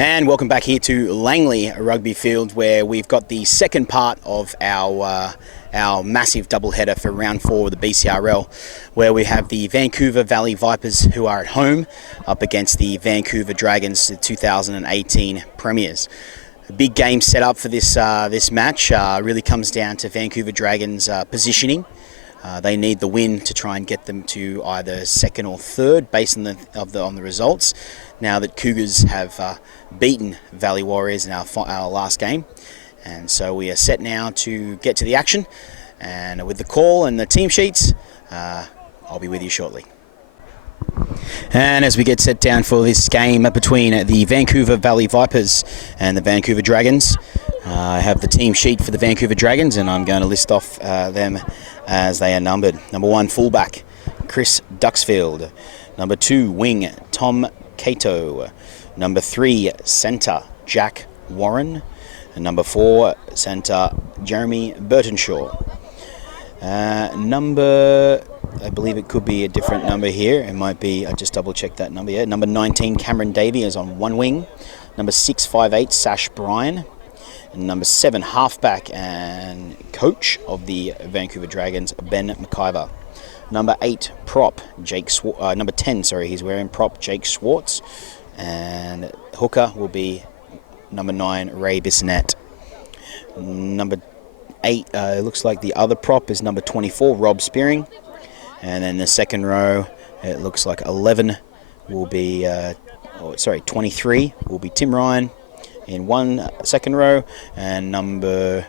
And welcome back here to Langley Rugby Field, where we've got the second part of our massive doubleheader for round 4 of the BCRL, where we have the Vancouver Valley Vipers, who are at home, up against the Vancouver Dragons, the 2018 premiers. A big game set up for this match. Really comes down to Vancouver Dragons' positioning. They need the win to try and get them to either second or third, based on the results. Now that Cougars have beaten Valley Warriors in our last game, and so we are set now to get to the action. And with the call and the team sheets, I'll be with you shortly. And as we get set down for this game between the Vancouver Valley Vipers and the Vancouver Dragons, I have the team sheet for the Vancouver Dragons, and I'm going to list off them as they are numbered. Number 1, fullback, Chris Duxfield. Number 2, wing, Tom Cato. Number 3, centre, Jack Warren. And number 4, centre, Jeremy Burtonshaw. I believe it could be a different number here. It might be, I just double checked that number. Yeah, number 19, Cameron Davey, is on one wing. Number 658, Sash Bryan. And number 7, halfback and coach of the Vancouver Dragons, Ben McIver. Number 8, prop, number 10, he's wearing prop, Jake Schwartz. And hooker will be number 9, Ray Bissonette. Number 8, it looks like the other prop is number 24, Rob Spearing. And then the second row, it looks like 11 will be, 23 will be Tim Ryan in one second row, and number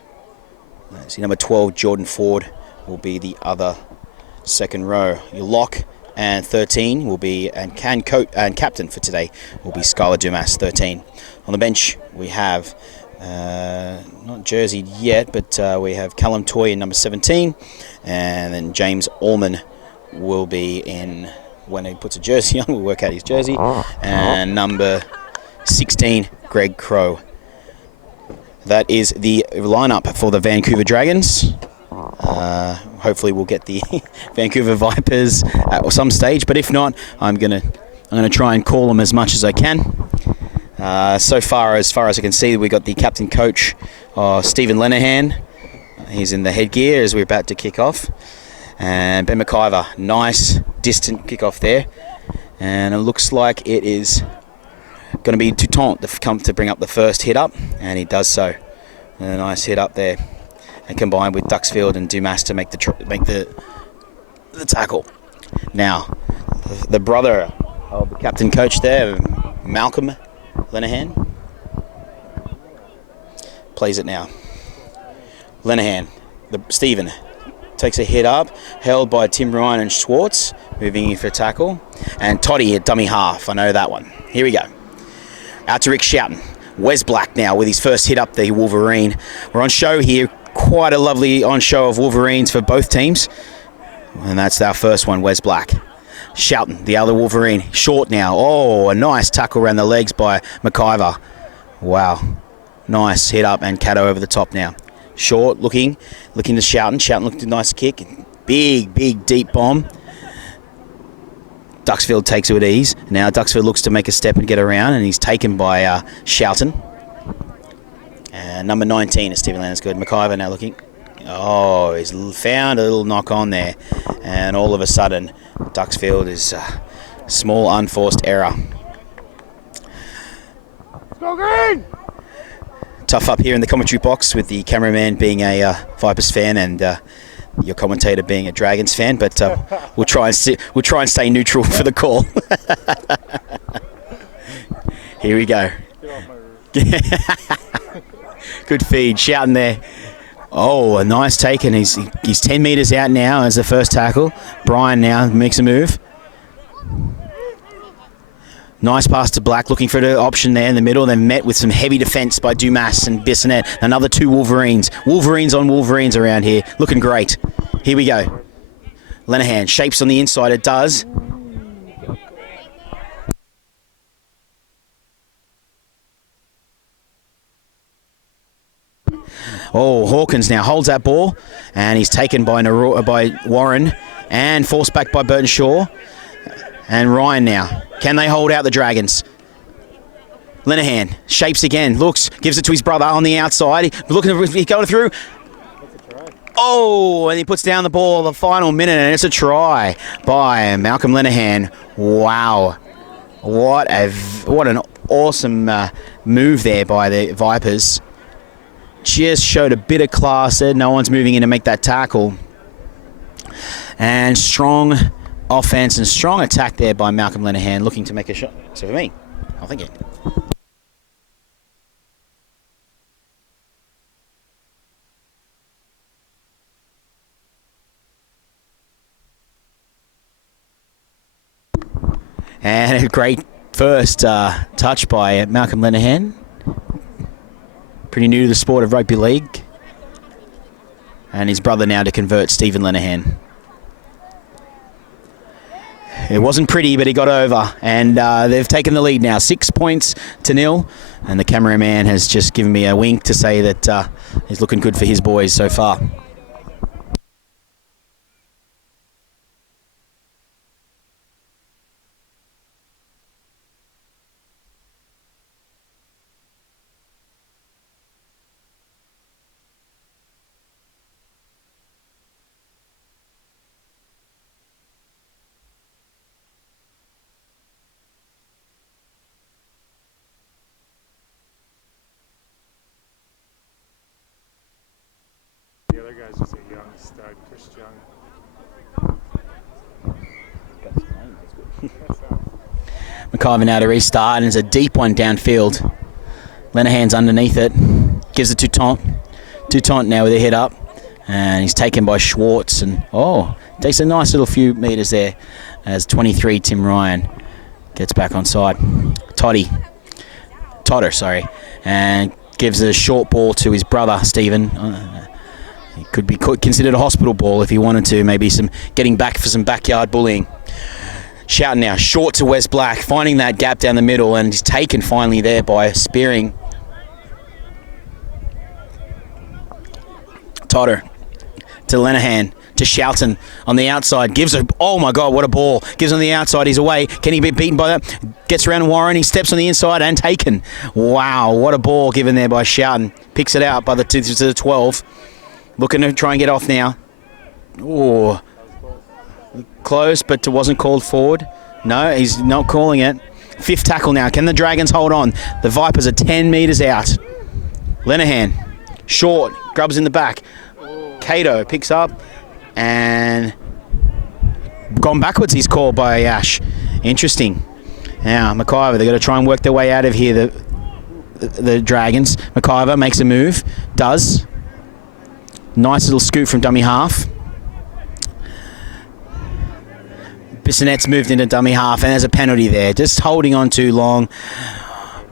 12, Jordan Ford, will be the other second row. Your lock and 13 will be, and captain for today will be Skylar Dumas, 13. On the bench, we have, not jerseyed yet, but we have Callum Toy in number 17, and then James Allman will be in, when he puts a jersey on, we'll work out his jersey, and number 16, Greg Crow. That is the lineup for the Vancouver Dragons. Hopefully we'll get the Vancouver Vipers at some stage, but if not, I'm gonna try and call them as much as I can. So far as I can see, we got the captain coach, Stephen Lenahan. He's in the headgear as we're about to kick off. And Ben McIver, nice distant kickoff there. And it looks like it is going to be Toutant to come to bring up the first hit up, and he does so. A nice hit up there, and combined with Duxfield and Dumas to make the tackle. Now, the brother of the captain coach there, Malcolm Lenahan, plays it now. Lenahan, Stephen, takes a hit up, held by Tim Ryan and Schwartz, moving in for a tackle. And Toddy at dummy half, I know that one. Here we go. Out to Rick Shoughton. Wes Black now with his first hit up, the Wolverine. We're on show here, quite a lovely on show of Wolverines for both teams. And that's our first one, Wes Black. Shoughton, the other Wolverine, short now. Oh, a nice tackle around the legs by McIver. Wow. Nice hit up, and Cato over the top now. Short, looking to Shoughton. Shoughton looked a nice kick. Big, deep bomb. Duxfield takes it with ease. Now Duxfield looks to make a step and get around, and he's taken by Shoughton. And number 19 is Stephen Landers good. McIver now looking. Oh, he's found a little knock on there. And all of a sudden, Duxfield is a small unforced error. Go green! Tough up here in the commentary box with the cameraman being a Vipers fan and your commentator being a Dragons fan, but we'll try and stay neutral for the call. Here we go. Good feed, Shouting there. Oh, a nice take, and he's 10 metres out now as the first tackle. Brian now makes a move. Nice pass to Black, looking for the option there in the middle. Then met with some heavy defence by Dumas and Bissonette. Another 2 Wolverines. Wolverines on Wolverines around here. Looking great. Here we go. Lenahan shapes on the inside. It does. Oh, Hawkins now holds that ball, and he's taken by Warren and forced back by Burtonshaw. And Ryan now. Can they hold out the Dragons? Linehan shapes again, looks, gives it to his brother on the outside. He's going through. Oh, and he puts down the ball the final minute, and it's a try by Malcolm Linehan. Wow. What an awesome move there by the Vipers. Just showed a bit of class there. No one's moving in to make that tackle. And strong offense and strong attack there by Malcolm Linehan, looking to make a shot. So for me, I'll think it. And a great first touch by Malcolm Linehan. Pretty new to the sport of rugby league. And his brother now to convert, Stephen Linehan. It wasn't pretty, but he got over. And they've taken the lead now, 6 points to 0. And the cameraman has just given me a wink to say that he's looking good for his boys so far. The other guy's just a young stud, Chris Young. McIver now to restart, and it's a deep one downfield. Linehan's underneath it, gives it to Taunt. Now with a hit up, and he's taken by Schwartz, and takes a nice little few metres there as 23 Tim Ryan gets back on side. Totter, and gives a short ball to his brother Stephen. It could be considered a hospital ball if he wanted to, maybe some getting back for some backyard bullying. Shouting now, short to Wes Black, finding that gap down the middle, and he's taken finally there by Spearing. Totter to Linehan, to Shelton on the outside, gives a, oh my God, what a ball, gives on the outside, he's away, can he be beaten by that? Gets around Warren, he steps on the inside and taken. Wow, what a ball given there by Shelton, picks it out by the to the 12, looking to try and get off now. Oh, close, but it wasn't called forward. No, he's not calling it. Fifth tackle now, can the Dragons hold on? The Vipers are 10 metres out. Linehan, short, grubs in the back. Cato picks up and gone backwards, he's called by Ash. Interesting. Now McIver, they've got to try and work their way out of here, the Dragons. McIver makes a move, does. Nice little scoop from dummy half. Bissonette's moved into dummy half, and there's a penalty there. Just holding on too long.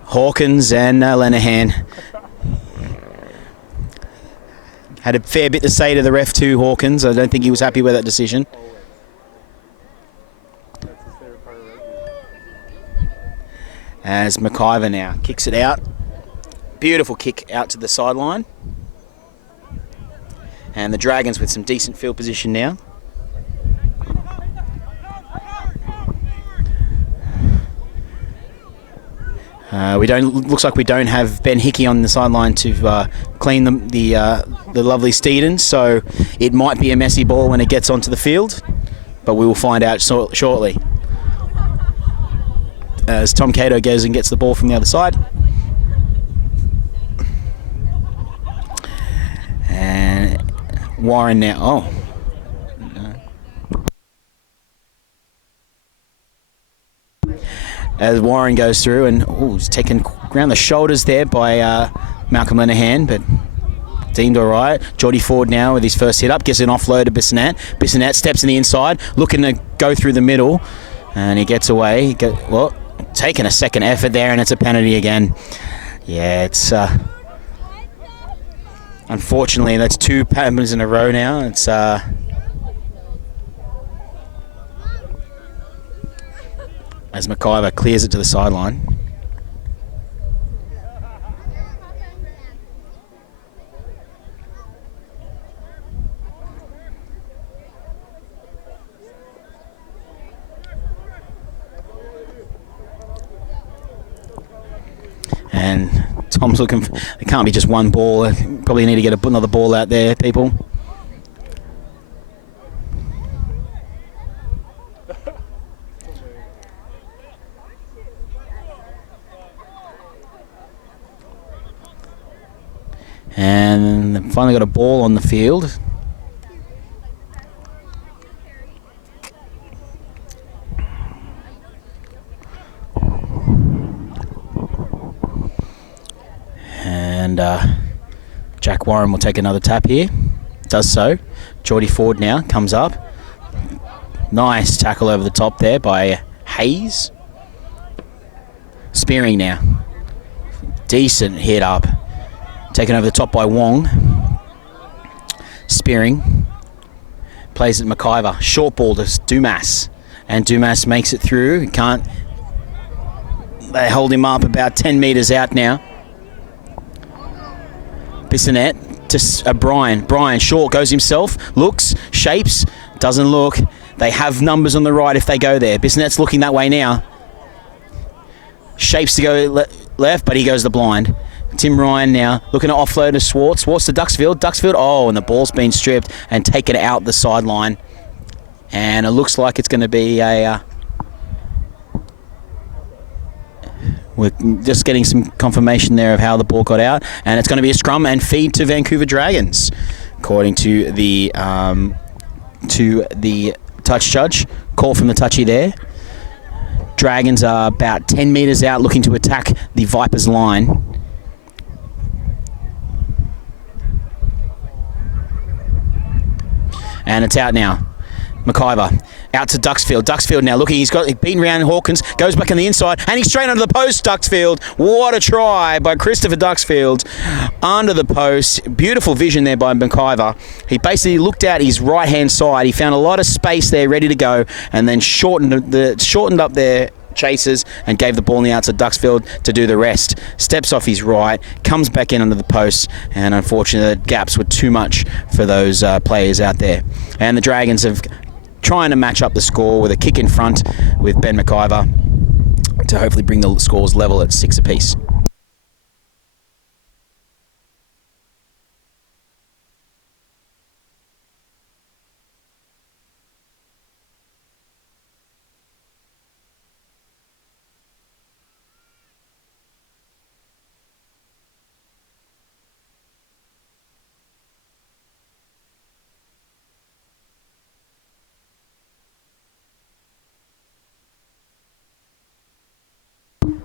Hawkins and Linehan had a fair bit to say to the ref too, Hawkins. I don't think he was happy with that decision. As McIver now kicks it out. Beautiful kick out to the sideline. And the Dragons with some decent field position now. Looks like we don't have Ben Hickey on the sideline to clean the lovely Steedens, so it might be a messy ball when it gets onto the field, but we will find out shortly. As Tom Cato goes and gets the ball from the other side. And Warren now, as Warren goes through and he's taken around the shoulders there by Malcolm Linehan, but deemed all right. Geordie Ford now with his first hit up, gives an offload to Bissonette. Bissonette steps in the inside, looking to go through the middle, and he gets away. Taking a second effort there, and it's a penalty again. Yeah, it's unfortunately that's two penalties in a row now. It's as McIver clears it to the sideline. And Tom's looking for, it can't be just one ball. Probably need to get another ball out there, people. And finally got a ball on the field. And Jack Warren will take another tap here. Does so. Geordie Ford now comes up. Nice tackle over the top there by Hayes. Spearing now. Decent hit up. Taken over the top by Wong. Spearing. Plays at McIver. Short ball to Dumas. And Dumas makes it through. He can't. They hold him up about 10 metres out now. Bissonette to Brian. Brian short goes himself. Looks. Shapes. Doesn't look. They have numbers on the right if they go there. Bissonette's looking that way now. Shapes to go left, but he goes the blind. Tim Ryan now looking to offload to Swartz. Swartz to Duxfield. Duxfield, oh, and the ball's been stripped and taken out the sideline. And it looks like it's going to be a... we're just getting some confirmation there of how the ball got out. And it's going to be a scrum and feed to Vancouver Dragons, according to the touch judge. Call from the touchy there. Dragons are about 10 metres out looking to attack the Vipers line. And it's out now. McIver out to Duxfield. Duxfield now looking. He's beaten around Hawkins. Goes back on the inside. And he's straight under the post, Duxfield. What a try by Christopher Duxfield. Under the post. Beautiful vision there by McIver. He basically looked out his right-hand side. He found a lot of space there ready to go. And then shortened up their chasers and gave the ball in the out to Duxfield to do the rest. Steps off his right, comes back in under the post, and unfortunately the gaps were too much for those players out there. And the Dragons have trying to match up the score with a kick in front with Ben McIver to hopefully bring the scores level at 6 apiece.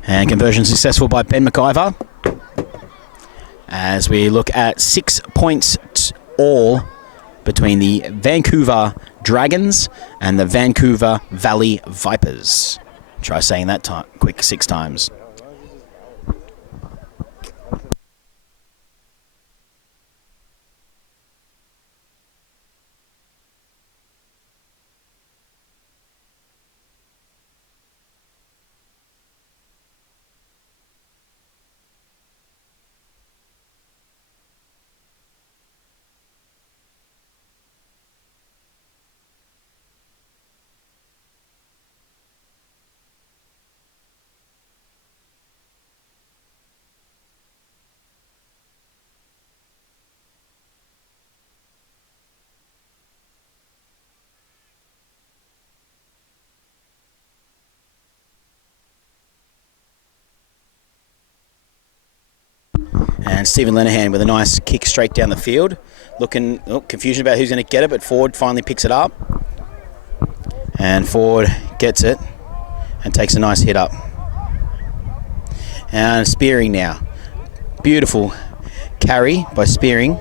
And conversion successful by Ben McIver. As we look at 6 points all between the Vancouver Dragons and the Vancouver Valley Vipers. Try saying that quick 6 times. And Stephen Lenahan with a nice kick straight down the field. Looking, confusion about who's going to get it, but Ford finally picks it up. And Ford gets it and takes a nice hit up. And Spearing now. Beautiful carry by Spearing.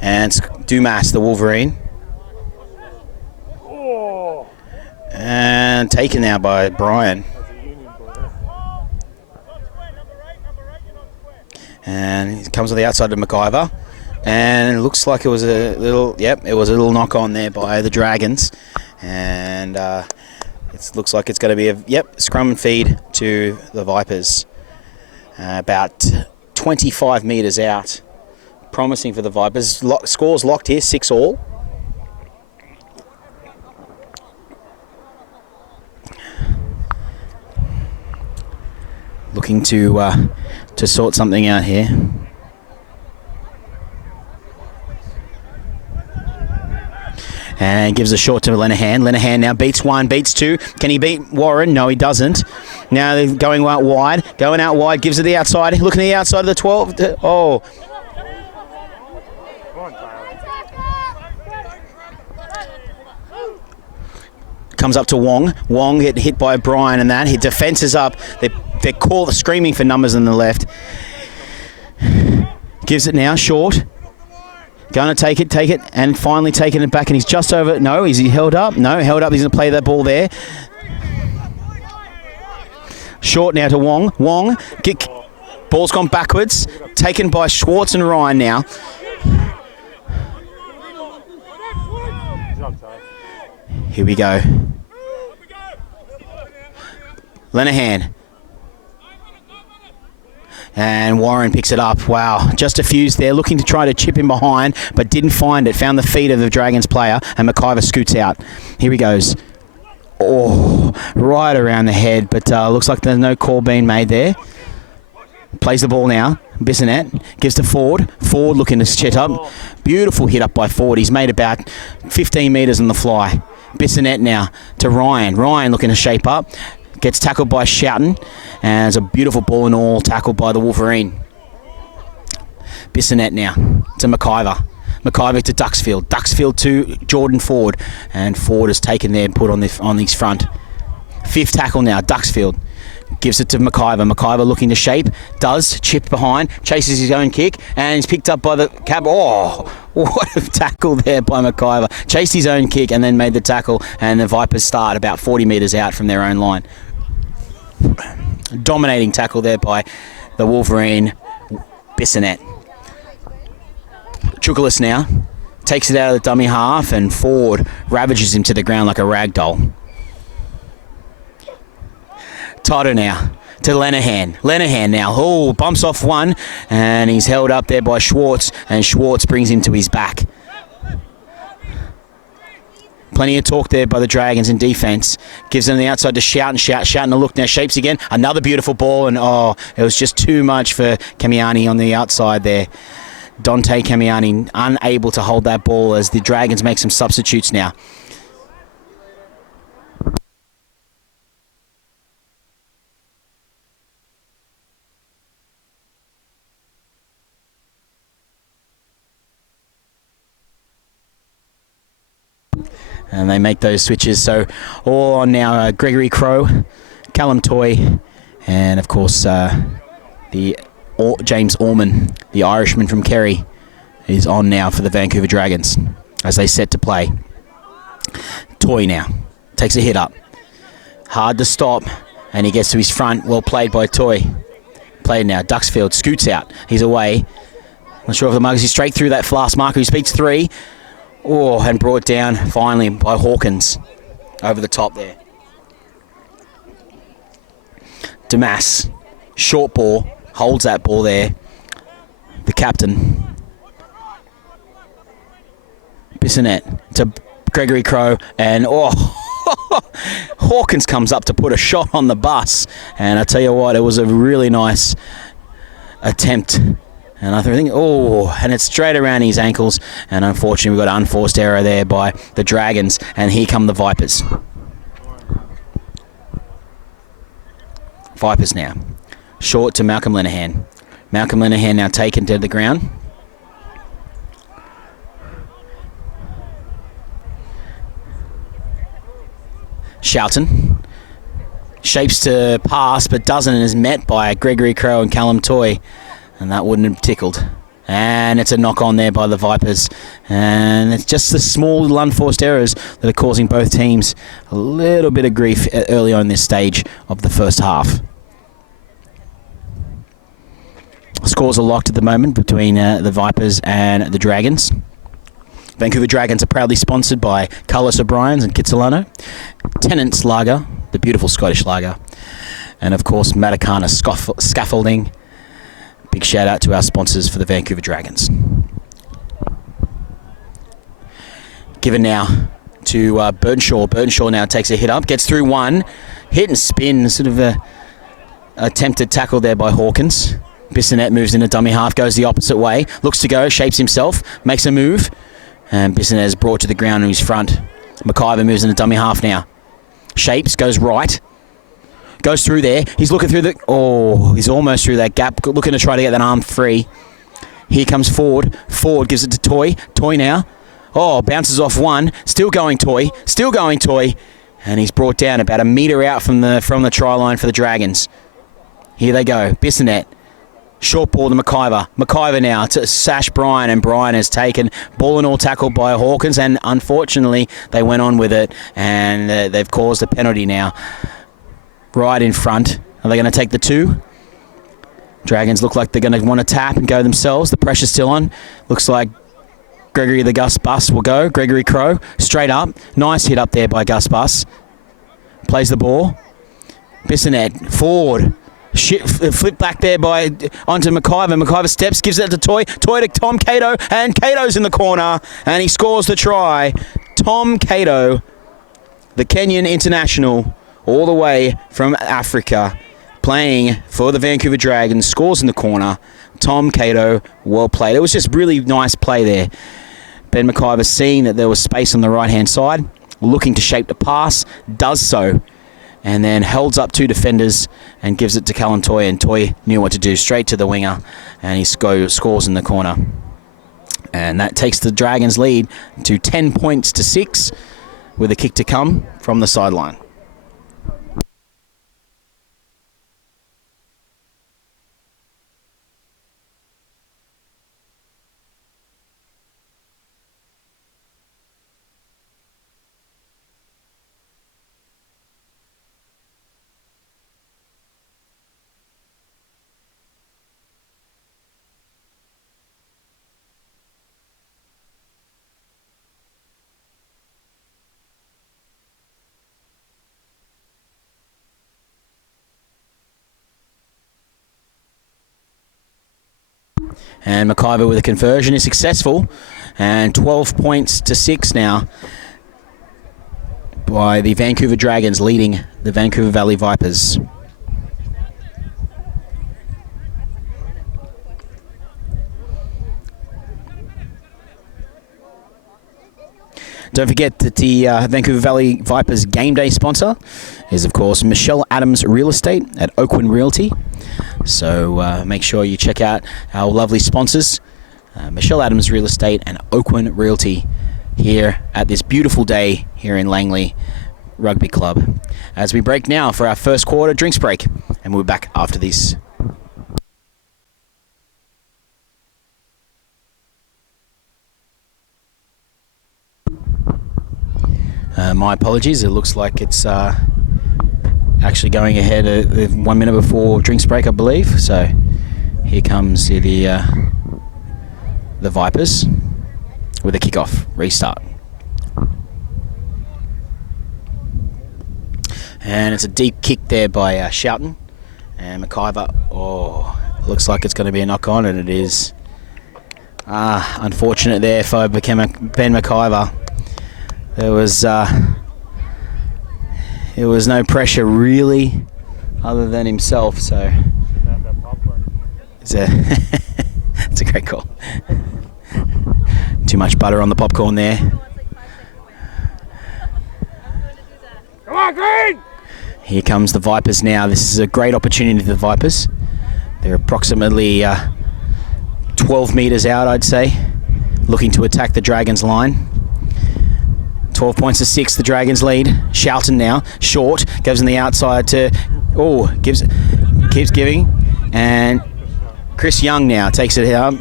And Dumas, the Wolverine. And taken now by Brian. And he comes on the outside of McIver. And it looks like it was a little, it was a little knock on there by the Dragons. And it looks like it's going to be a, scrum and feed to the Vipers. About 25 metres out. Promising for the Vipers. Scores locked here, 6-all. looking to sort something out here. And gives a short to Lenahan. Lenahan now beats one, beats two. Can he beat Warren? No, he doesn't. Now they're going out wide. Going out wide, gives it the outside. Looking at the outside of the 12. Oh. Comes up to Wong. Wong get hit by Brian and that. His defence is up. They're screaming for numbers on the left. Gives it now, short. Going to take it, and finally taking it back, and he's just over. No, is he held up? No, held up. He's going to play that ball there. Short now to Wong. Wong, ball's gone backwards. Taken by Schwartz and Ryan now. Here we go. Lenahan. And Warren picks it up. Wow, just a fuse there, looking to try to chip him behind, but didn't find it. Found the feet of the Dragons player, and McIver scoots out. Here he goes. Oh, right around the head, but looks like there's no call being made there. Plays the ball now. Bissonette gives to Ford. Ford looking to set up. Beautiful hit up by Ford. He's made about 15 metres on the fly. Bissonette now to Ryan. Ryan looking to shape up. Gets tackled by Shoughton, and it's a beautiful ball and all tackled by the Wolverine. Bissonette now to McIver. McIver to Duxfield. Duxfield to Jordan Ford, and Ford is taken there and put on his front. Fifth tackle now, Duxfield. Gives it to McIver. McIver looking to shape. Does. Chip behind. Chases his own kick. And he's picked up by the cab. Oh, what a tackle there by McIver. Chased his own kick and then made the tackle. And the Vipers start about 40 metres out from their own line. Dominating tackle there by the Wolverine. Bissonette. Chukalis now. Takes it out of the dummy half. And Ford ravages him to the ground like a rag doll. Toto now to Lenahan. Lenahan now. Oh, bumps off one, and he's held up there by Schwartz, and Schwartz brings him to his back. Plenty of talk there by the Dragons in defence. Gives them the outside to Shoughton. Shoughton a look now. Shapes again. Another beautiful ball, and it was just too much for Kamiani on the outside there. Dante Kamiani unable to hold that ball as the Dragons make some substitutes now. And they make those switches. So all on now, Gregory Crow, Callum Toy, and of course James Orman, the Irishman from Kerry, is on now for the Vancouver Dragons as they set to play. Toy now takes a hit up. Hard to stop, and he gets to his front. Well played by Toy. Played now. Duxfield scoots out. He's away. Not sure if the marker is straight through that last marker. He speeds three. Oh, and brought down finally by Hawkins over the top there. Damas, short ball, holds that ball there. The captain. Bissonette to Gregory Crow, and Hawkins comes up to put a shot on the bus. And I tell you what, it was a really nice attempt. And I think, and it's straight around his ankles. And unfortunately, we've got an unforced error there by the Dragons. And here come the Vipers. Vipers now. Short to Malcolm Lenahan. Malcolm Lenahan now taken to the ground. Shoughton. Shapes to pass, but doesn't, and is met by Gregory Crow and Callum Toy. And that wouldn't have tickled. And it's a knock on there by the Vipers. And it's just the small little unforced errors that are causing both teams a little bit of grief early on in this stage of the first half. Scores are locked at the moment between the Vipers and the Dragons. Vancouver Dragons are proudly sponsored by Carlos O'Brien's and Kitsilano, Tennant's Lager, the beautiful Scottish lager, and of course Matakana Scaffolding. Big shout out to our sponsors for the Vancouver Dragons. Given now to Burnshaw. Burnshaw now takes a hit up, gets through one, hit and spin, sort of a attempted tackle there by Hawkins. Bissonette moves into dummy half, goes the opposite way, looks to go, shapes himself, makes a move, and Bissonette is brought to the ground in his front. McIver moves into dummy half now. Shapes, goes right, goes through there. He's looking through he's almost through that gap, looking to try to get that arm free. Here comes Ford. Ford gives it to Toy. Toy now. Oh, bounces off one. Still going Toy. Still going Toy. And he's brought down about a metre out from the try line for the Dragons. Here they go. Bissonette. Short ball to McIver. McIver now to Sash Bryan, and Bryan has taken ball and all tackled by Hawkins, and unfortunately they went on with it, and they've caused a penalty now. Right in front. Are they going to take the 2? Dragons look like they're going to want to tap and go themselves. The pressure's still on. Looks like Gregory the Gus Bus will go. Gregory Crow straight up. Nice hit up there by Gus Bus. Plays the ball. Bissonette. Ford. Flip back there onto McIver. McIver steps, gives it to Toy. Toy to Tom Cato, and Cato's in the corner, and he scores the try. Tom Cato, the Kenyan international, all the way from Africa, playing for the Vancouver Dragons, scores in the corner. Tom Cato, well played. It was just really nice play there. Ben McIver, seeing that there was space on the right-hand side, looking to shape the pass, does so, and then holds up 2 defenders and gives it to Callan Toy, and Toy knew what to do, straight to the winger, and he scores in the corner. And that takes the Dragons' lead to 10 points to 6, with a kick to come from the sideline. And McIver with a conversion is successful, and 12 points to 6 now by the Vancouver Dragons, leading the Vancouver Valley Vipers. Don't forget that the Vancouver Valley Vipers game day sponsor is, of course, Michelle Adams Real Estate at Oakwyn Realty. So make sure you check out our lovely sponsors, Michelle Adams Real Estate and Oakwyn Realty, here at this beautiful day here in Langley Rugby Club. As we break now for our first quarter drinks break, and we'll be back after this. My apologies, it looks like it's actually going ahead 1 minute before drinks break, I believe. So here comes the Vipers with a kickoff restart. And it's a deep kick there by Shoughton. And McIver, looks like it's going to be a knock on, and it is. Unfortunate there for Ben McIver. There was no pressure really, other than himself. So it's a great call. Too much butter on the popcorn there. Come on, Green! Here comes the Vipers now. This is a great opportunity for the Vipers. They're approximately 12 metres out, I'd say, looking to attack the Dragons' line. 12 points to 6, the Dragons lead. Shoughton now, short, goes on the outside to, keeps giving, and Chris Young now takes it out.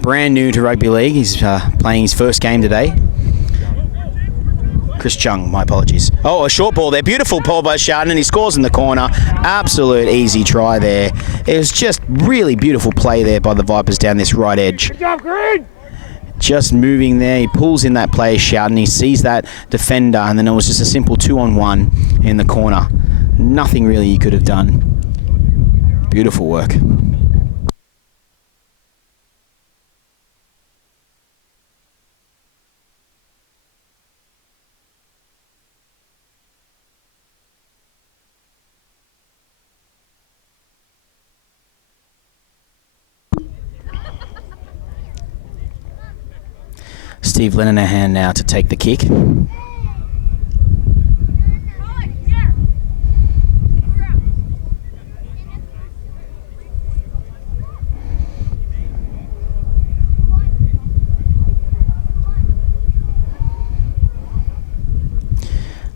Brand new to rugby league, he's playing his first game today. Chris Chung, my apologies. A short ball there, beautiful ball by Shoughton, and he scores in the corner. Absolute easy try there. It was just really beautiful play there by the Vipers down this right edge. Good job, Green! Just moving there, he pulls in that player Shoughton, he sees that defender, and then it was just a simple 2-on-1 in the corner. Nothing really he could have done. Beautiful work. Steve Lenehan now to take the kick.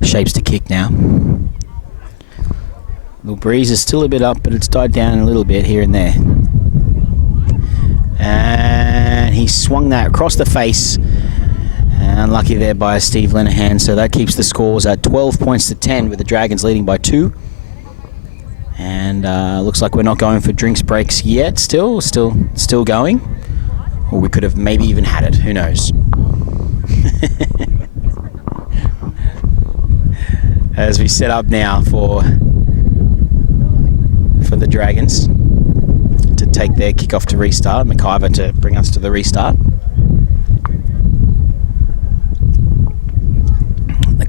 Shapes to kick now. The breeze is still a bit up, but it's died down a little bit here and there. And he swung that across the face. Unlucky there by Steve Lenehan, so that keeps the scores at 12 points to 10 with the Dragons leading by 2. And looks like we're not going for drinks breaks yet. Still going. Or we could have maybe even had it. Who knows? As we set up now for the Dragons to take their kickoff to restart. McIver to bring us to the restart.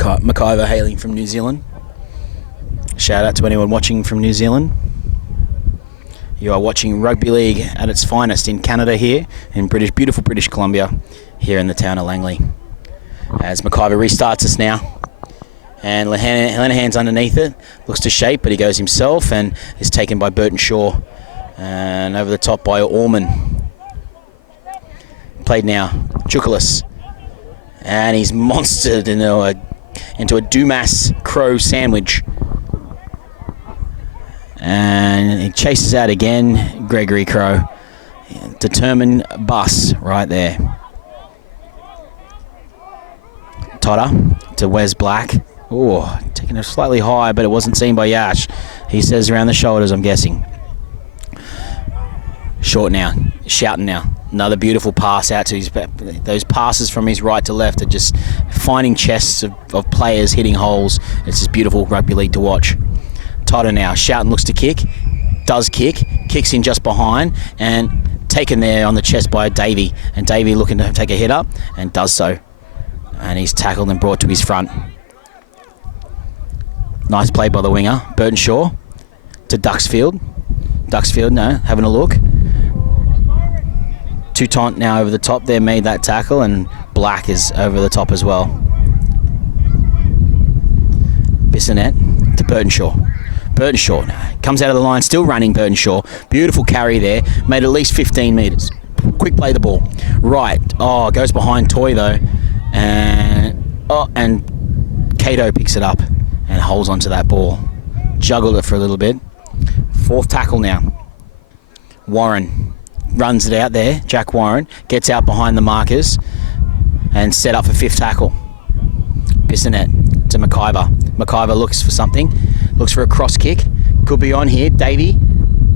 McIver hailing from New Zealand. Shout out to anyone watching from New Zealand. You are watching rugby league at its finest in Canada here, in beautiful British Columbia, here in the town of Langley. As McIver restarts us now. And Lenehan's underneath it. Looks to shape, but he goes himself and is taken by Burton Shaw. And over the top by Orman. Played now. Chukalis. And he's monstered into a Dumas Crow sandwich. And he chases out again. Gregory Crow. Determined bus right there. Totter to Wes Black. Oh, taking it slightly high, but it wasn't seen by Yash. He says around the shoulders, I'm guessing. Short now. Shouting now. Another beautiful pass out to his back. Those passes from his right to left are just finding chests of players hitting holes. It's just beautiful rugby league to watch. Totter now. Shouting looks to kick. Does kick. Kicks in just behind. And taken there on the chest by Davey. And Davey looking to take a hit up. And does so. And he's tackled and brought to his front. Nice play by the winger. Burton Shaw to Duxfield. Duxfield now having a look. Toutant now over the top there made that tackle, and Black is over the top as well. Bissonette to Burton Shaw. Burton Shaw comes out of the line, still running Burton Shaw. Beautiful carry there. Made at least 15 metres. Quick play the ball. Right. Oh, goes behind Toy though. And Cato picks it up and holds onto that ball. Juggled it for a little bit. Fourth tackle now. Warren runs it out there. Jack Warren gets out behind the markers and set up for fifth tackle. Bissonette to McIver. McIver looks for something. Looks for a cross kick. Could be on here. Davey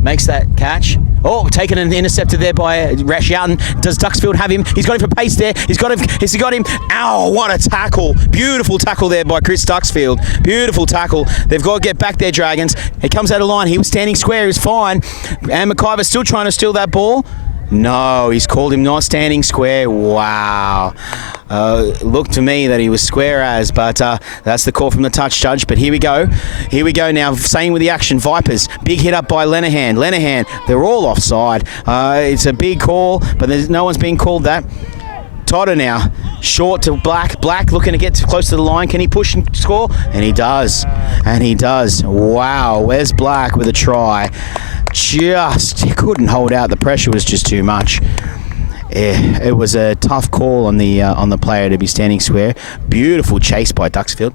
makes that catch. Oh, taken and intercepted there by Rash Young. Does Duxfield have him? He's got him for pace there. He's got him. Ow, what a tackle. Beautiful tackle there by Chris Duxfield. Beautiful tackle. They've got to get back there, Dragons. He comes out of line. He was standing square. He was fine. And McIver's still trying to steal that ball. No, he's called him not standing square. Wow. Looked to me that he was square as, but that's the call from the touch judge. But here we go. Here we go now. Same with the action. Vipers. Big hit up by Lenehan. Lenehan, they're all offside. It's a big call, but no one's being called that. Totter now. Short to Black. Black looking to get close to the line. Can he push and score? And he does. And he does. Wow. Where's Black with a try? He couldn't hold out. The pressure was just too much. It was a tough call on the player to be standing square. Beautiful chase by Duxfield.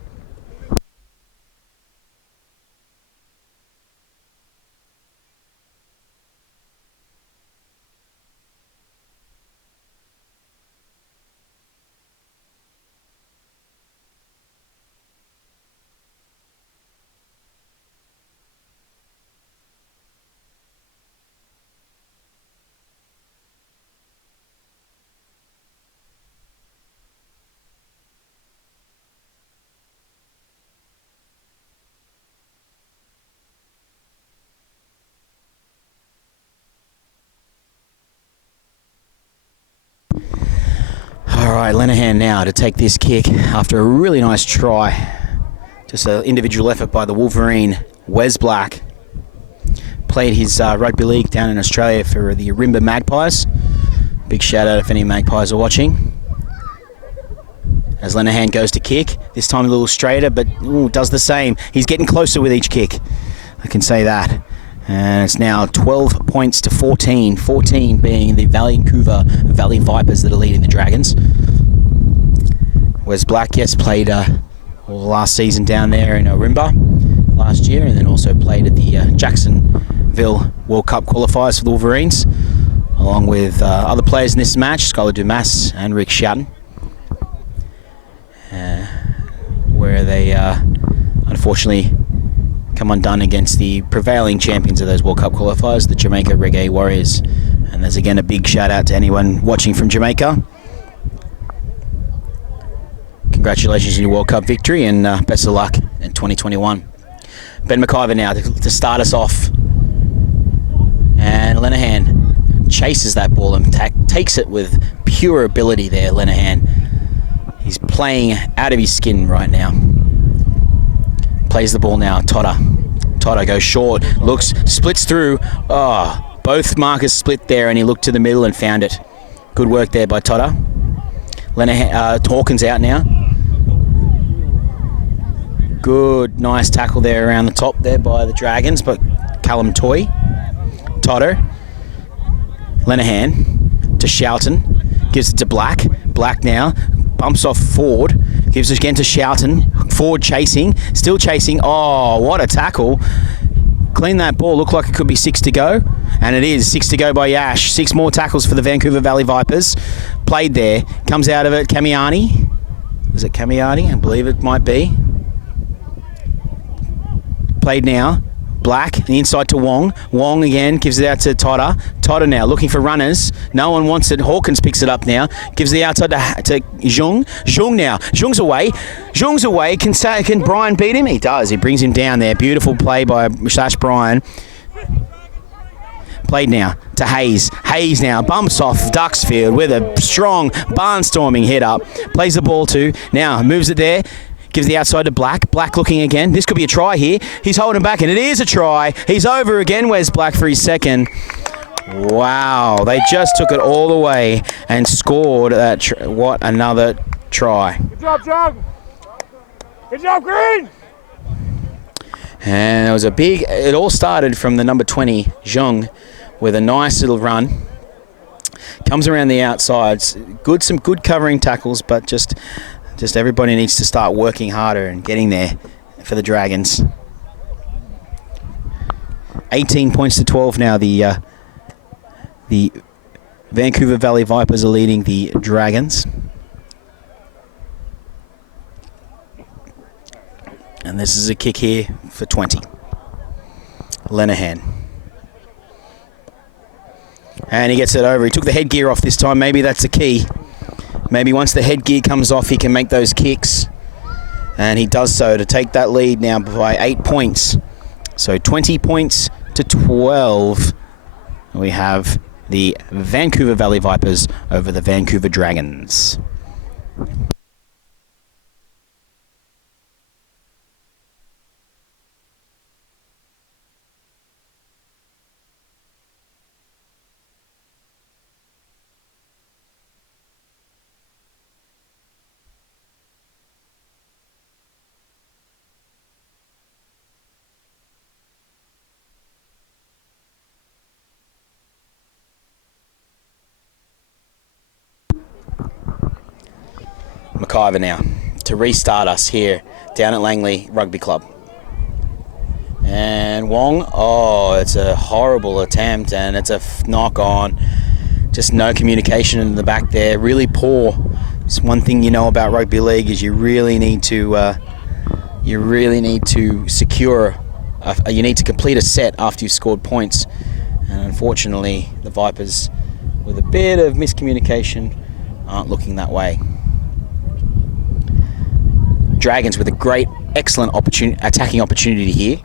All right, Lenehan now to take this kick after a really nice try. Just an individual effort by the Wolverine. Wes Black played his rugby league down in Australia for the Arimba Magpies. Big shout out if any Magpies are watching. as Lenehan goes to kick. This time a little straighter, but does the same. He's getting closer with each kick. I can say that. And it's now 12 points to 14. 14 being the Vancouver Valley Vipers that are leading the Dragons. Wes Black, yes, played last season down there in Orimba last year, and then also played at the Jacksonville World Cup qualifiers for the Wolverines, along with other players in this match, Skylar Dumas and Rick Shoughton, where they unfortunately come undone against the prevailing champions of those World Cup qualifiers, the Jamaica Reggae Warriors. And there's again a big shout out to anyone watching from Jamaica. Congratulations on your World Cup victory, and best of luck in 2021. Ben McIver now to start us off. And Lenehan chases that ball and takes it with pure ability there, Lenehan. He's playing out of his skin right now. Plays the ball now, Totter. Totter goes short, looks, splits through. Both markers split there, and he looked to the middle and found it. Good work there by Totter. Hawkins out now. Good, nice tackle there around the top there by the Dragons, but Callum Toy. Totter. Lenehan to Shoughton. Gives it to Black. Black now. Bumps off Ford. Gives it again to Shoughton. Ford chasing. Still chasing. Oh, what a tackle. Clean that ball. Looked like it could be 6 to go. And it is 6 to go by Yash. 6 more tackles for the Vancouver Valley Vipers. Played there. Comes out of it. Kamiani. Was it Kamiani? I believe it might be. Played now. Black, the inside to Wong. Wong again, gives it out to Totter. Totter now, looking for runners. No one wants it. Hawkins picks it up now. Gives the outside to Zhung. Zhung now. Zhung's away. Zhung's away. Can Brian beat him? He does. He brings him down there. Beautiful play by Sash Brian. Played now to Hayes. Hayes now bumps off Duxfield with a strong barnstorming hit up. Plays the ball to. Now moves it there. Gives the outside to Black. Black looking again. This could be a try here. He's holding back, and it is a try. He's over again. Where's Black for his second? Wow. They just took it all the way and scored that. What another try. Good job, John. Good job, Green. And it was a big... It all started from the number 20, Zhong, with a nice little run. Comes around the outsides. Some good covering tackles, but just everybody needs to start working harder and getting there for the Dragons. 18 points to 12 now. The Vancouver Valley Vipers are leading the Dragons. And this is a kick here for 20. Lenehan. And he gets it over. He took the headgear off this time. Maybe that's the key. Maybe once the headgear comes off, he can make those kicks. And he does so to take that lead now by 8 points. So 20 points to 12. We have the Vancouver Valley Vipers over the Vancouver Dragons. McIver now to restart us here down at Langley Rugby Club. And Wong, it's a horrible attempt, and it's a knock on. Just no communication in the back there. Really poor. It's one thing you know about rugby league is you really need to secure. You need to complete a set after you've scored points. And unfortunately, the Vipers, with a bit of miscommunication, aren't looking that way. Dragons with a great, excellent attacking opportunity here.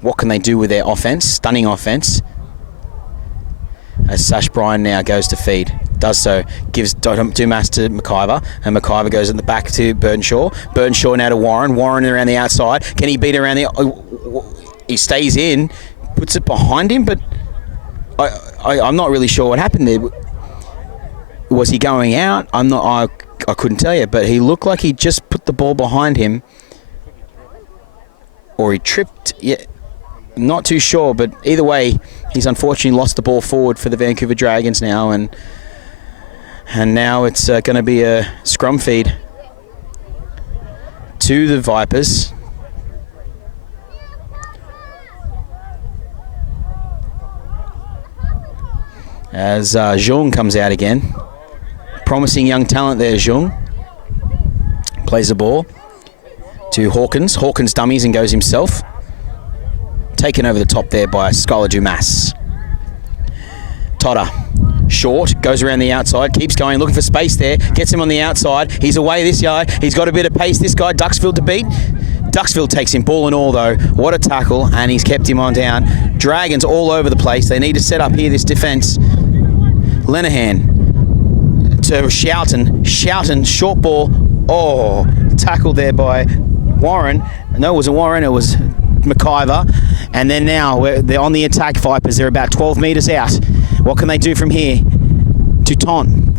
What can they do with their offense? Stunning offense. As Sash Bryan now goes to feed. Does so. Gives Dumas to McIver. And McIver goes in the back to Burdenshaw. Burdenshaw now to Warren. Warren around the outside. Can he beat around the... He stays in. Puts it behind him, but I'm not really sure what happened there. Was he going out? I I couldn't tell you, but he looked like he just put the ball behind him, or he tripped. Yeah, not too sure, but either way, he's unfortunately lost the ball forward for the Vancouver Dragons now, and now it's going to be a scrum feed to the Vipers. As Zhong comes out again. Promising young talent there, Zhong. Plays the ball to Hawkins. Hawkins dummies and goes himself. Taken over the top there by Skylar Dumas. Totter. Short, goes around the outside, keeps going, looking for space there, gets him on the outside. He's away this yard. He's got a bit of pace, this guy, Duxfield to beat. Duxfield takes him, ball and all though. What a tackle, and he's kept him on down. Dragons all over the place. They need to set up here this defence. Lenahan to Shouten. Shouten, short ball. Oh, tackled there by Warren. No, it wasn't Warren, it was McIver. And then now they're on the attack, Vipers. They're about 12 metres out. What can they do from here? To Ton.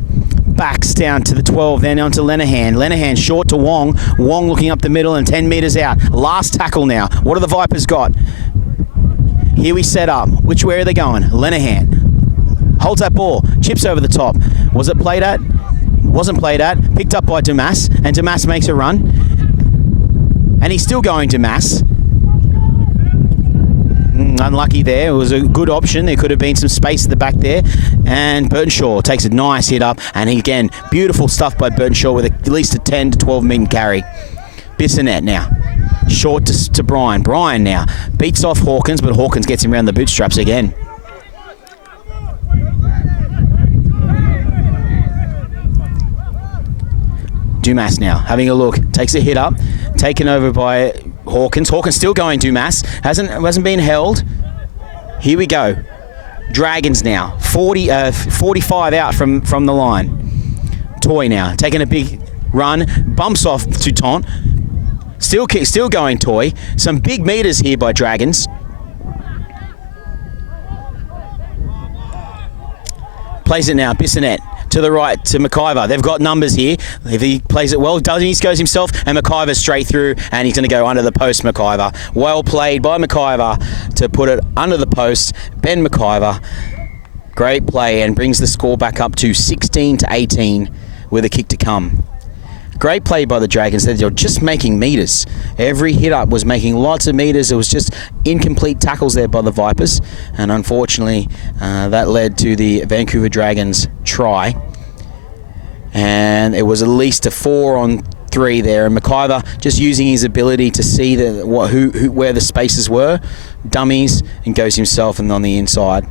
Backs down to the 12, then on to Lenahan. Lenahan short to Wong. Wong looking up the middle and 10 metres out. Last tackle now. What have the Vipers got? Here we set up. Which way are they going? Lenahan holds that ball. Chips over the top. Was it played at? Wasn't played at. Picked up by Dumas. And Dumas makes a run. And he's still going Dumas. Unlucky there. It was a good option. There could have been some space at the back there. And Burtonshaw takes a nice hit up. And again, beautiful stuff by Burtonshaw with at least a 10 to 12 metre carry. Bissonette now. Short to Brian. Brian now beats off Hawkins, but Hawkins gets him around the bootstraps again. Dumas now having a look. Takes a hit up. Taken over by Hawkins. Hawkins still going Dumas. Hasn't been held. Here we go. Dragons now. 45 out from the line. Toy now. Taking a big run. Bumps off to Taunt. Still going Toy. Some big meters here by Dragons. Plays it now. Bissonette. To the right, to McIver. They've got numbers here. If he plays it well, he goes himself, and McIver straight through, and he's going to go under the post, McIver. Well played by McIver to put it under the post. Ben McIver, great play, and brings the score back up to 16 to 18 with a kick to come. Great play by the Dragons. They're just making meters. Every hit up was making lots of meters. It was just incomplete tackles there by the Vipers. And unfortunately, that led to the Vancouver Dragons try. And it was at least a 4-on-3 there. And McIver just using his ability to see where the spaces were. Dummies and goes himself and on the inside.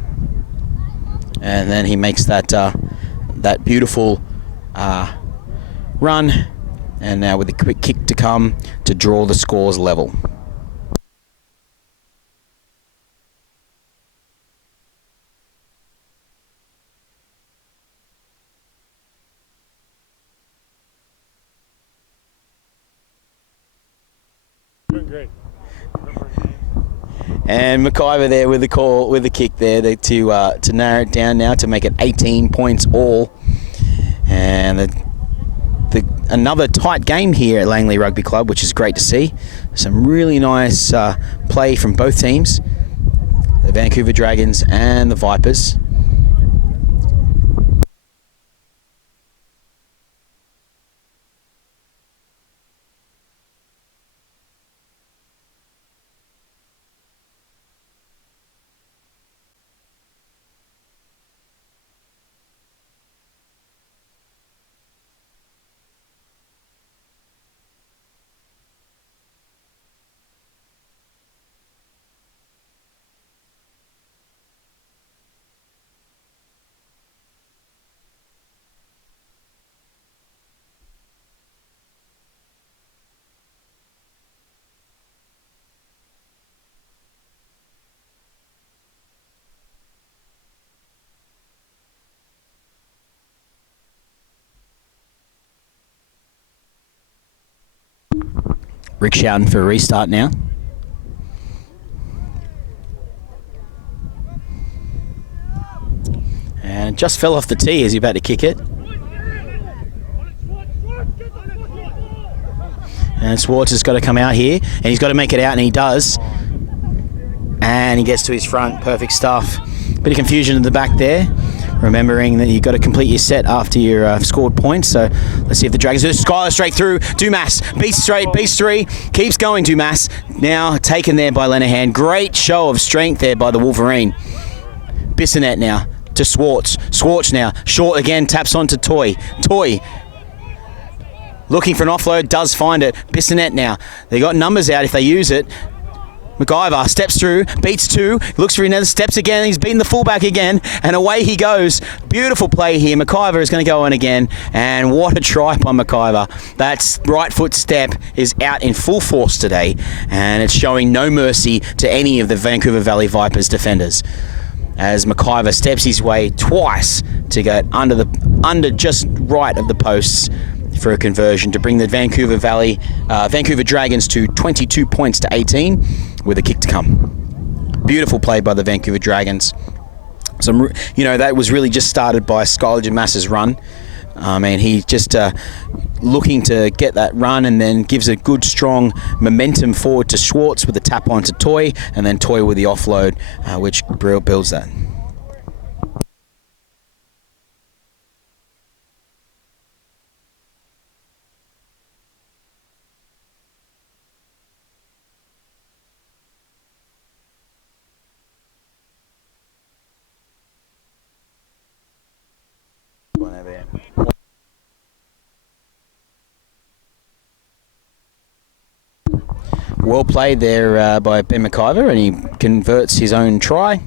And then he makes that beautiful run. And now with a quick kick to come to draw the scores level. Doing great. And McIver there with the kick there to narrow it down now to make it 18 points all. And another tight game here at Langley Rugby Club, which is great to see. Some really nice play from both teams, the Vancouver Dragons and the Vipers. Rick Shouten for a restart now. And it just fell off the tee as he's about to kick it. And Swartz has got to come out here, and he's got to make it out, and he does. And he gets to his front. Perfect stuff. Bit of confusion in the back there. Remembering that you've got to complete your set after you've scored points. So let's see if the Dragons do. Skylar straight through. Dumas beats straight, beats three. Keeps going, Dumas. Now taken there by Lenahan. Great show of strength there by the Wolverine. Bissonette now to Swartz. Swartz now. Short again. Taps on to Toy. Toy. Looking for an offload. Does find it. Bissonette now. They got numbers out if they use it. McIver steps through, beats two, looks for another, steps again, he's beaten the fullback again, and away he goes. Beautiful play here. McIver is going to go in again, and what a try by McIver. That right foot step is out in full force today, and it's showing no mercy to any of the Vancouver Valley Vipers defenders. As McIver steps his way twice to get under just right of the posts for a conversion to bring the Vancouver Dragons to 22 points to 18 with a kick to come. Beautiful play by the Vancouver Dragons. That was really just started by Skylar Dumas's run. And he just looking to get that run, and then gives a good strong momentum forward to Schwartz with a tap onto Toy, and then Toy with the offload, which builds that. Well played there by Ben McIver, and he converts his own try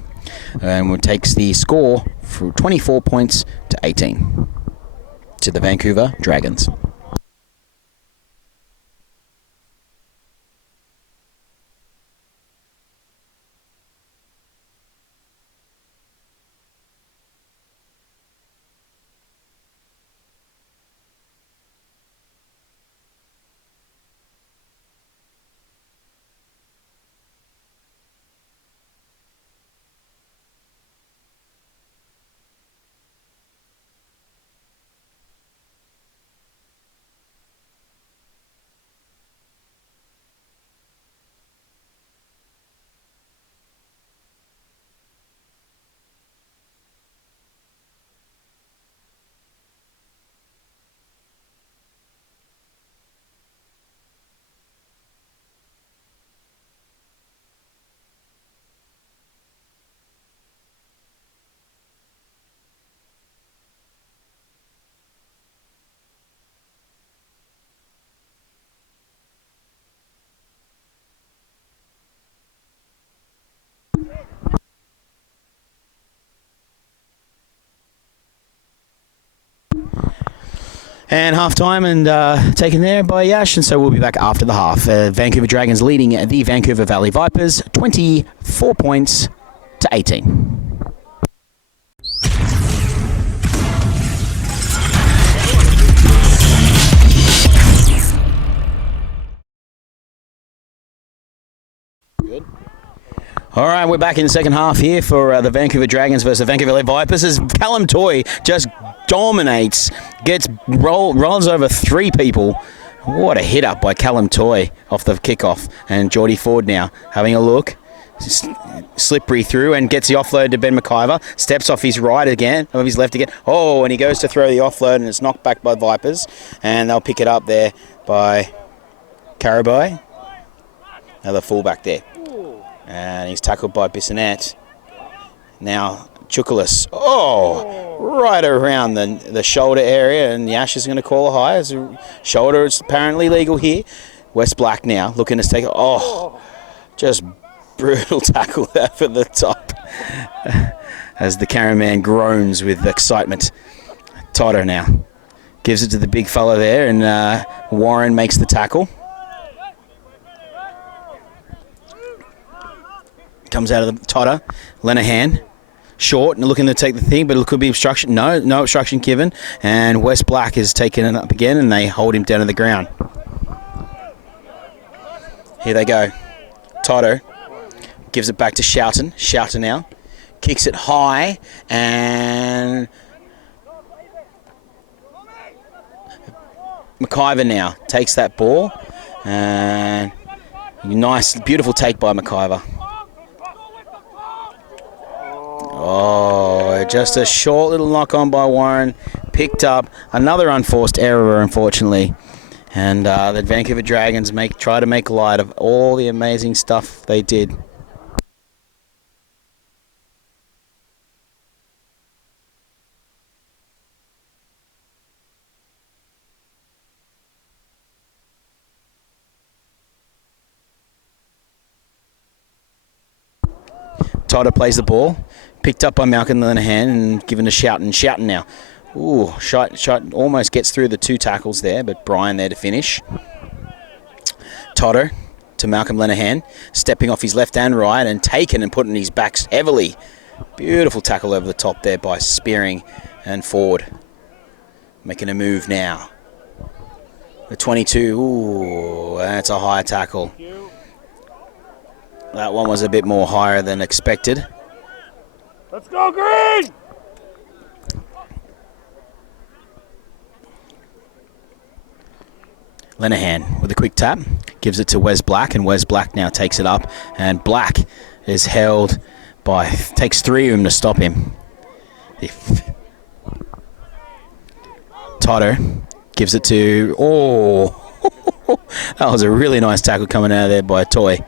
and takes the score from 24 points to 18 to the Vancouver Dragons. And half-time and taken there by Yash, and so we'll be back after the half. Vancouver Dragons leading the Vancouver Valley Vipers 24 points to 18. Good. All right, we're back in the second half here for the Vancouver Dragons versus the Vancouver Valley Vipers as Callum Toy just dominates, rolls over three people. What a hit up by Callum Toy off the kickoff. And Geordie Ford now having a look. Slippery through and gets the offload to Ben McIver. Steps off his right again, of his left again. Oh, and he goes to throw the offload, and it's knocked back by Vipers. And they'll pick it up there by Carabai. Another fullback there. And he's tackled by Bissonette. Now Chukalis. Oh, right around the shoulder area, and Yash is going to call a high. As a shoulder is apparently legal here. West Black now looking to take it. Oh, just brutal tackle there for the top. As the cameraman groans with excitement. Toto now gives it to the big fella there, and Warren makes the tackle. Comes out of the Toto. Lenahan. Short and looking to take the thing, but it could be obstruction. No obstruction given. And West Black is taking it up again, and they hold him down to the ground. Here they go. Toto gives it back to Shoughton. Shoughton now kicks it high, and McIver now takes that ball And nice, beautiful take by McIver. Oh, just a short little knock on by Warren. Picked up another unforced error, unfortunately. And the Vancouver Dragons try to make light of all the amazing stuff they did. Totter plays the ball, picked up by Malcolm Linehan and given to Shoughton. Shoughton now. Ooh, shot almost gets through the 2 tackles there, but Brian there to finish. Totter to Malcolm Linehan, stepping off his left and right and taken and putting his backs heavily. Beautiful tackle over the top there by Spearing and Ford. Making a move now. The 22, ooh, that's a high tackle. That one was a bit more higher than expected. Let's go, Green! Linehan with a quick tap, gives it to Wes Black, and Wes Black now takes it up, and Black is held by, takes 3 of them to stop him. Totter gives it to, that was a really nice tackle coming out of there by Toy.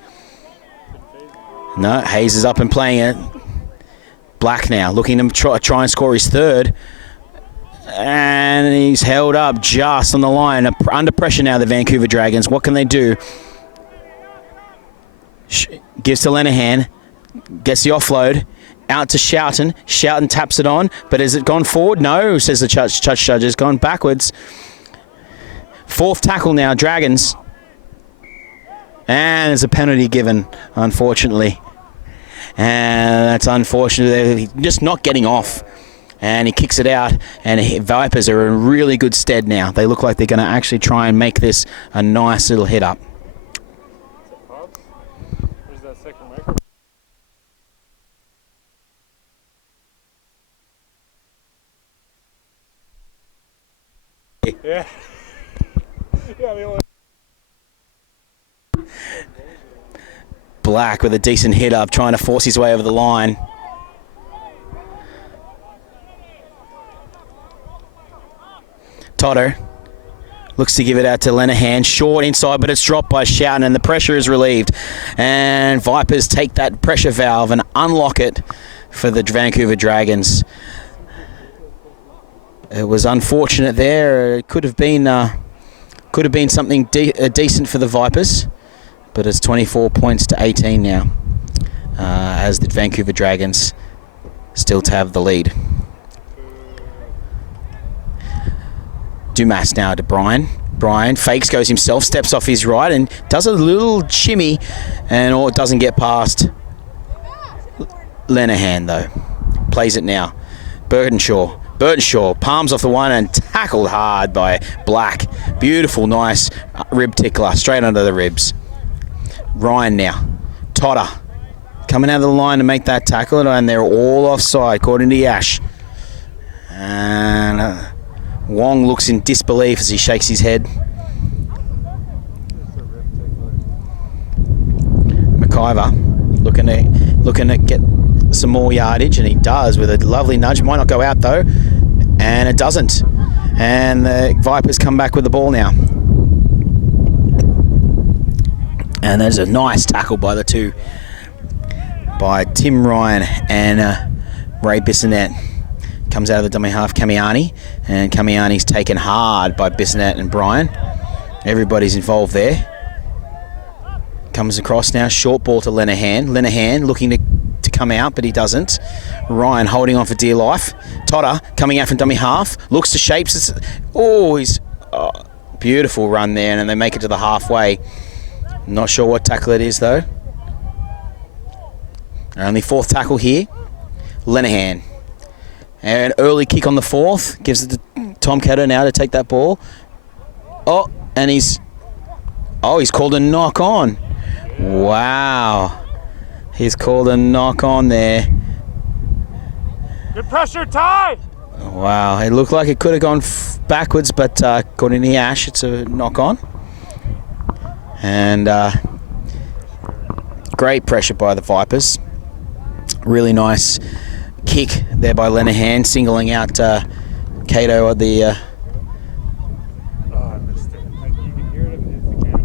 No, Hayes is up and playing it. Black now looking to try and score his 3rd. And he's held up just on the line. Under pressure now, the Vancouver Dragons. What can they do? Gives to Linehan. Gets the offload. Out to Shoughton. Shoughton taps it on. But has it gone forward? No, says the judge. It's gone backwards. 4th tackle now, Dragons. And there's a penalty given, unfortunately. And that's unfortunate. They're just not getting off. And he kicks it out. And Vipers are in really good stead now. They look like they're going to actually try and make this a nice little hit up. Where's that second microphone? Yeah. Yeah, the only. Black with a decent hit up, trying to force his way over the line. Totter looks to give it out to Linehan. Short inside, but it's dropped by Shoughton, and the pressure is relieved. And Vipers take that pressure valve and unlock it for the Vancouver Dragons. It was unfortunate there. It could have been something decent for the Vipers. But it's 24 points to 18 now, as the Vancouver Dragons still to have the lead. Dumas now to Brian. Brian fakes, goes himself, steps off his right and does a little shimmy, and it doesn't get past Linehan though. Plays it now. Burtonshaw palms off the one and tackled hard by Black. Beautiful, nice rib tickler, straight under the ribs. Ryan now. Totter coming out of the line to make that tackle, and they're all offside according to Yash. And Wong looks in disbelief as he shakes his head. McIver looking to get some more yardage, and he does with a lovely nudge. Might not go out though, and it doesn't. And the Vipers come back with the ball now. And there's a nice tackle by the two, by Tim Ryan and Ray Bissonette. Comes out of the dummy half, Kamiani, and Kamiani's taken hard by Bissonette and Bryan. Everybody's involved there. Comes across now, short ball to Linehan. Linehan looking to come out, but he doesn't. Ryan holding on for dear life. Totter coming out from dummy half, looks to shapes. Beautiful run there, and they make it to the halfway. Not sure what tackle it is though. Only 4th tackle here. Linehan. And early kick on the 4th. Gives it to Tom Cato now to take that ball. And he's called a knock on. Wow. He's called a knock on there. Good pressure, Ty! Wow. It looked like it could have gone backwards, but according to Ash, it's a knock on. And great pressure by the Vipers. Really nice kick there by Lenahan, singling out Cato at the... Oh, I missed it. You can hear it if the camera.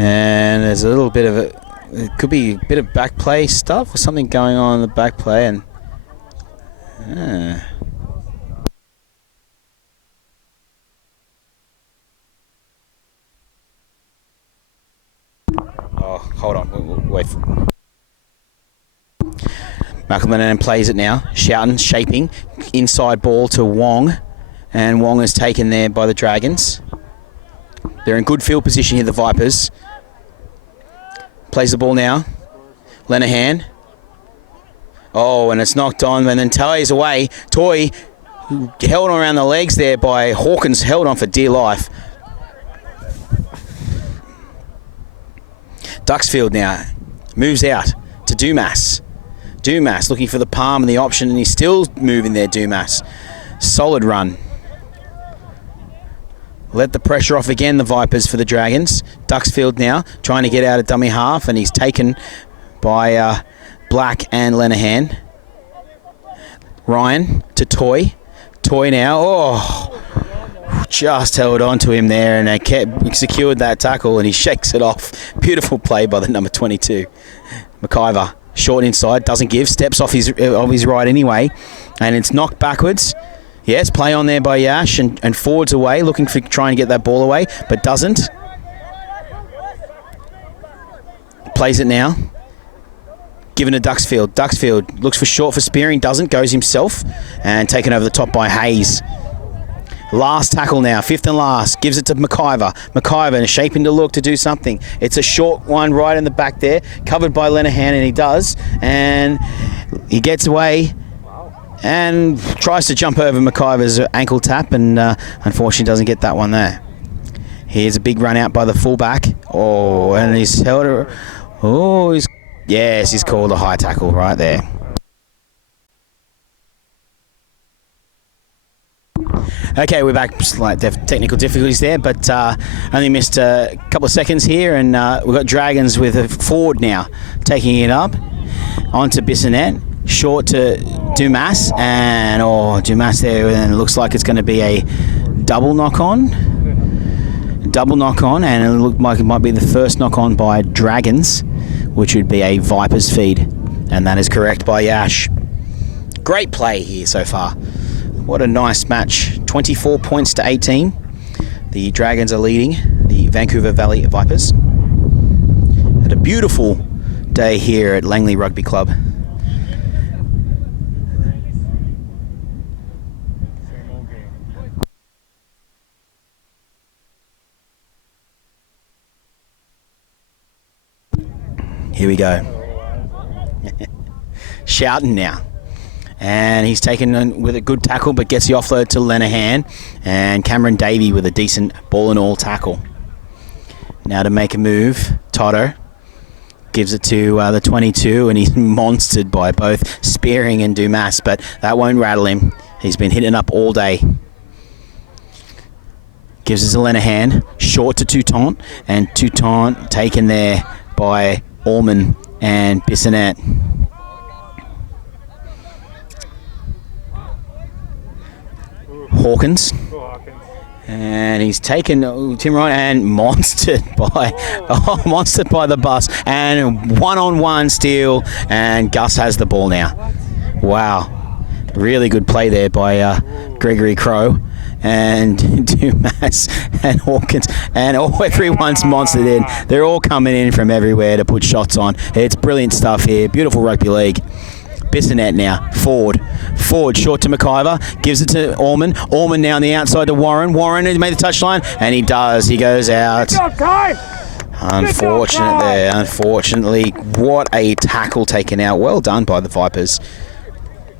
And there's a little bit of it could be a bit of back play stuff or something going on in the back play, and oh, hold on, wait. Malcolm Lenahan plays it now. Shouting, shaping, inside ball to Wong, and Wong is taken there by the Dragons. They're in good field position here, the Vipers. Plays the ball now. Lenahan. Oh, and it's knocked on, and then Toy's away. Toy held on around the legs there by Hawkins, held on for dear life. Duxfield now moves out to Dumas. Dumas looking for the palm and the option, and he's still moving there, Dumas. Solid run. Let the pressure off again, the Vipers, for the Dragons. Duxfield now trying to get out of dummy half, and he's taken by Black and Lenahan. Ryan to Toy. Toy now. Oh, just held on to him there, and they secured that tackle, and he shakes it off. Beautiful play by the number 22. McIver, short inside, doesn't give, steps off his right anyway, and it's knocked backwards. Yes, play on there by Yash, and forwards away, looking for trying to get that ball away, but doesn't. Plays it now. Given to Duxfield. Duxfield looks for short for Spearing, doesn't, goes himself, and taken over the top by Hayes. Last tackle now, fifth and last, gives it to McIver. McIver shaping to look to do something. It's a short one right in the back there, covered by Lenahan, and he does, and he gets away and tries to jump over McIver's ankle tap, and unfortunately doesn't get that one there. Here's a big run out by the fullback. Oh, and he's held her. Oh, he's called a high tackle right there. Okay, we're back. Slight technical difficulties there, but only missed a couple of seconds here, and we've got Dragons with a forward now, taking it up onto Bissonette. Short to Dumas, and Dumas there, and it looks like it's going to be a double knock on, and it looks like it might be the first knock on by Dragons, which would be a Vipers feed, and that is correct by Yash. Great play here so far. What a nice match. 24 points to 18. The Dragons are leading the Vancouver Valley Vipers. Had a beautiful day here at Langley Rugby Club. Here we go. Shouting now. And he's taken with a good tackle, but gets the offload to Lenahan. And Cameron Davey with a decent ball and all tackle. Now to make a move, Toto gives it to the 22, and he's monstered by both Spearing and Dumas, but that won't rattle him. He's been hitting up all day. Gives it to Lenahan, short to Toutant, and Toutant taken there by Allman and Bissonette. Hawkins. And he's taken Tim Ryan and monstered by the bus, and one-on-one steal, and Gus has the ball now. Wow, really good play there by Gregory Crow and Dumas and Hawkins, and everyone's monstered in. They're all coming in from everywhere to put shots on. It's brilliant stuff here. Beautiful rugby league. Bissonette now, forward, short to McIver, gives it to Allman. Allman now on the outside to Warren. Warren has made the touchline, and he does. He goes out. Unfortunate there, unfortunately. What a tackle taken out. Well done by the Vipers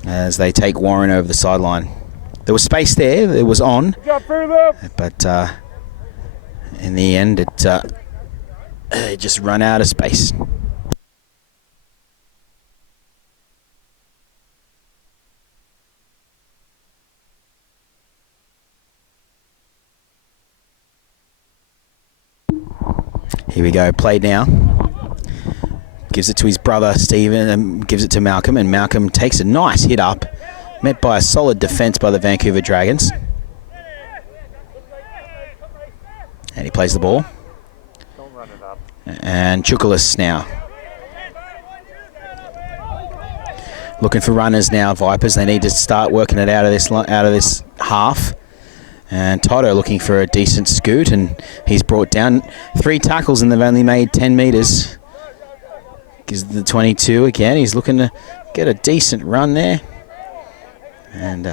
as they take Warren over the sideline. there was space there. It was on, Good job, further. but in the end, it just run out of space. Here we go, played now. Gives it to his brother Stephen and gives it to Malcolm, and Malcolm takes a nice hit up, met by a solid defence by the Vancouver Dragons. And he plays the ball. Don't run it up. And Chukalis now. Looking for runners now, Vipers. They need to start working it out of this half. And Toto looking for a decent scoot, and he's brought down 3 tackles and they've only made 10 metres. Gives the 22 again. He's looking to get a decent run there. And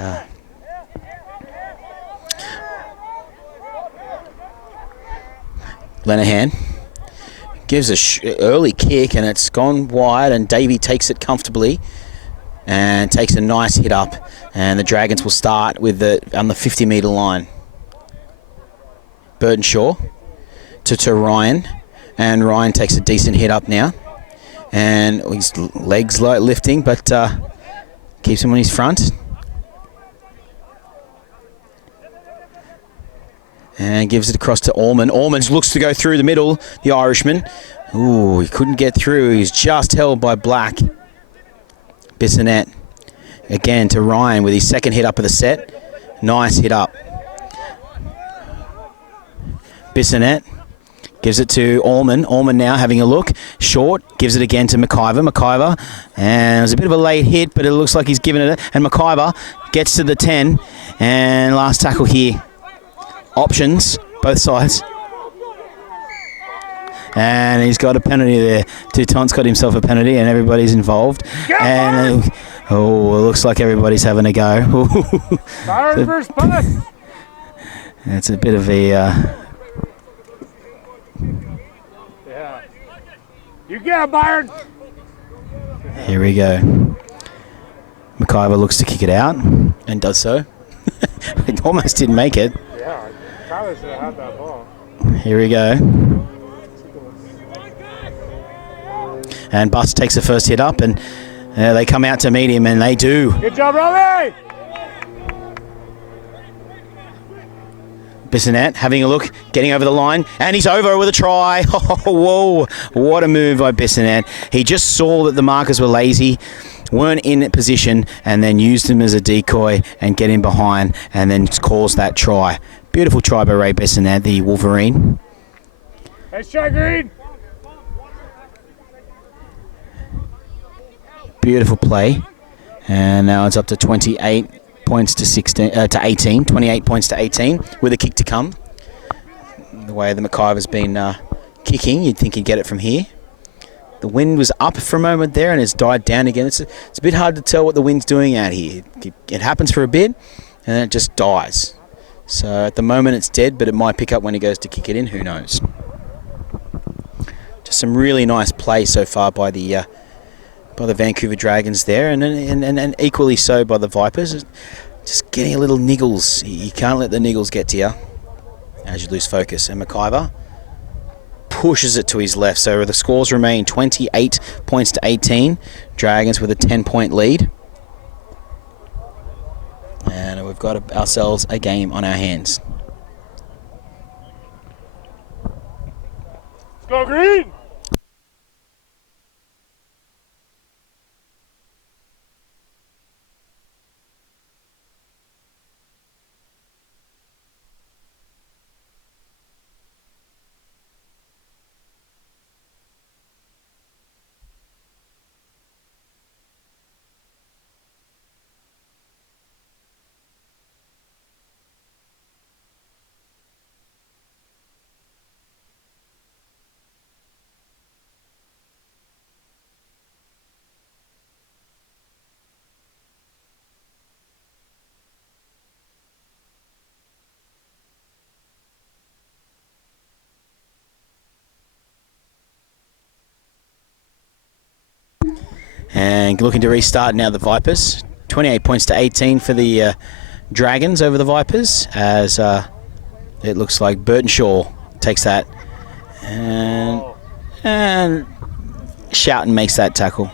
Lenahan gives a early kick, and it's gone wide, and Davey takes it comfortably and takes a nice hit up, and the Dragons will start with on the 50-metre line. Burdenshaw to Ryan, and Ryan takes a decent hit up now, and his legs light lifting, but keeps him on his front. And gives it across to Allman. Allman looks to go through the middle, the Irishman. Ooh, he couldn't get through. He's just held by Black. Bissonette again to Ryan with his second hit up of the set. Nice hit up. Bissonette gives it to Allman. Allman now having a look. Short, gives it again to McIver. McIver, and it was a bit of a late hit, but it looks like he's given it. And McIver gets to the 10, and last tackle here. Options, both sides. And he's got a penalty there. Touton's got himself a penalty, and everybody's involved. And it looks like everybody's having a go. First pass. It's a bit of a... Yeah. You get it, Byron. Here we go. McIver looks to kick it out, and does so. It almost didn't make it. Yeah, Tyler should have had that ball. Here we go. And Bus takes the first hit up, and they come out to meet him, and they do. Good job, Robbie! Bissonette having a look, getting over the line, and he's over with a try. Oh, whoa, what a move by Bissonette. He just saw that the markers were lazy, weren't in position, and then used him as a decoy and get him behind, and then caused that try. Beautiful try by Ray Bissonette, the Wolverine. Nice try, Green! Beautiful play, and now it's up to 28 points to 18. 28 points to 18 with a kick to come. The way the McIver's been kicking, you'd think he'd get it from here. The wind was up for a moment there, and it's died down again. It's a bit hard to tell what the wind's doing out here. It happens for a bit, and then it just dies. So at the moment it's dead, but it might pick up when he goes to kick it in. Who knows? Just some really nice play so far by the Vancouver Dragons there, and equally so by the Vipers. Just getting a little niggles. You can't let the niggles get to you as you lose focus. And McIver pushes it to his left. So the scores remain 28 points to 18. Dragons with a 10-point lead. And we've got ourselves a game on our hands. Let's go, Green! And looking to restart now the Vipers. 28 points to 18 for the Dragons over the Vipers, as it looks like Burtonshaw takes that, and Shouten makes that tackle.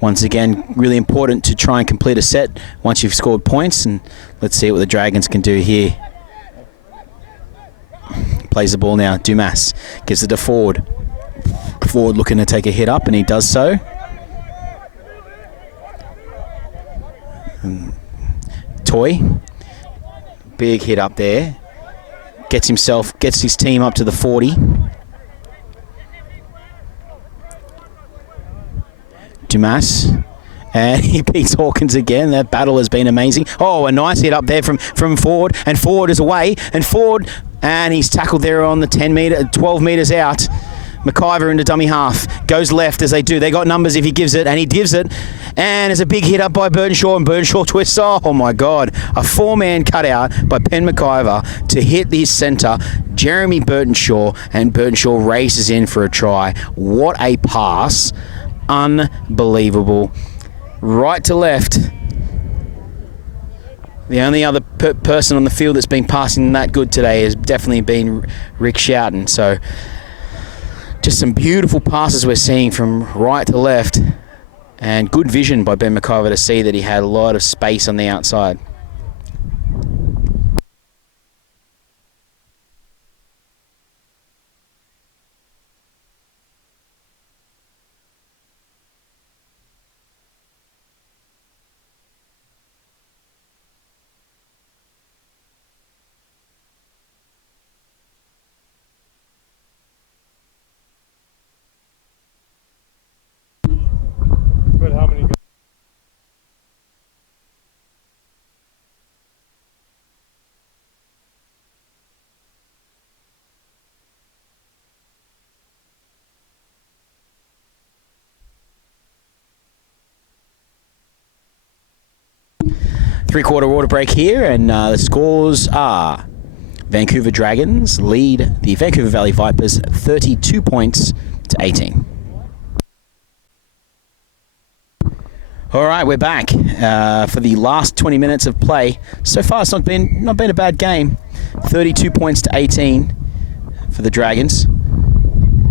Once again, really important to try and complete a set once you've scored points, and let's see what the Dragons can do here. Plays the ball now. Dumas gives it to Ford. Ford looking to take a hit up, and he does so. Toy, big hit up there. Gets his team up to the 40. Dumas, and he beats Hawkins again. That battle has been amazing. Oh, a nice hit up there from Ford, and Ford is away, and he's tackled there on the 12 metres out. McIver into dummy half, goes left as they do. They got numbers if he gives it, and he gives it, and there's a big hit up by Burtonshaw, and Burtonshaw twists. Oh my God, a 4-man cutout by Penn McIver to hit his centre, Jeremy Burtonshaw, and Burtonshaw races in for a try. What a pass. Unbelievable. Right to left. The only other person on the field that's been passing that good today has definitely been Rick Shouten. So just some beautiful passes we're seeing from right to left, and good vision by Ben McIver to see that he had a lot of space on the outside. But how many guys? Three-quarter water break here, and the scores are Vancouver Dragons lead the Vancouver Valley Vipers 32 points to 18. All right, we're back for the last 20 minutes of play. So far, it's not been a bad game. 32 points to 18 for the Dragons,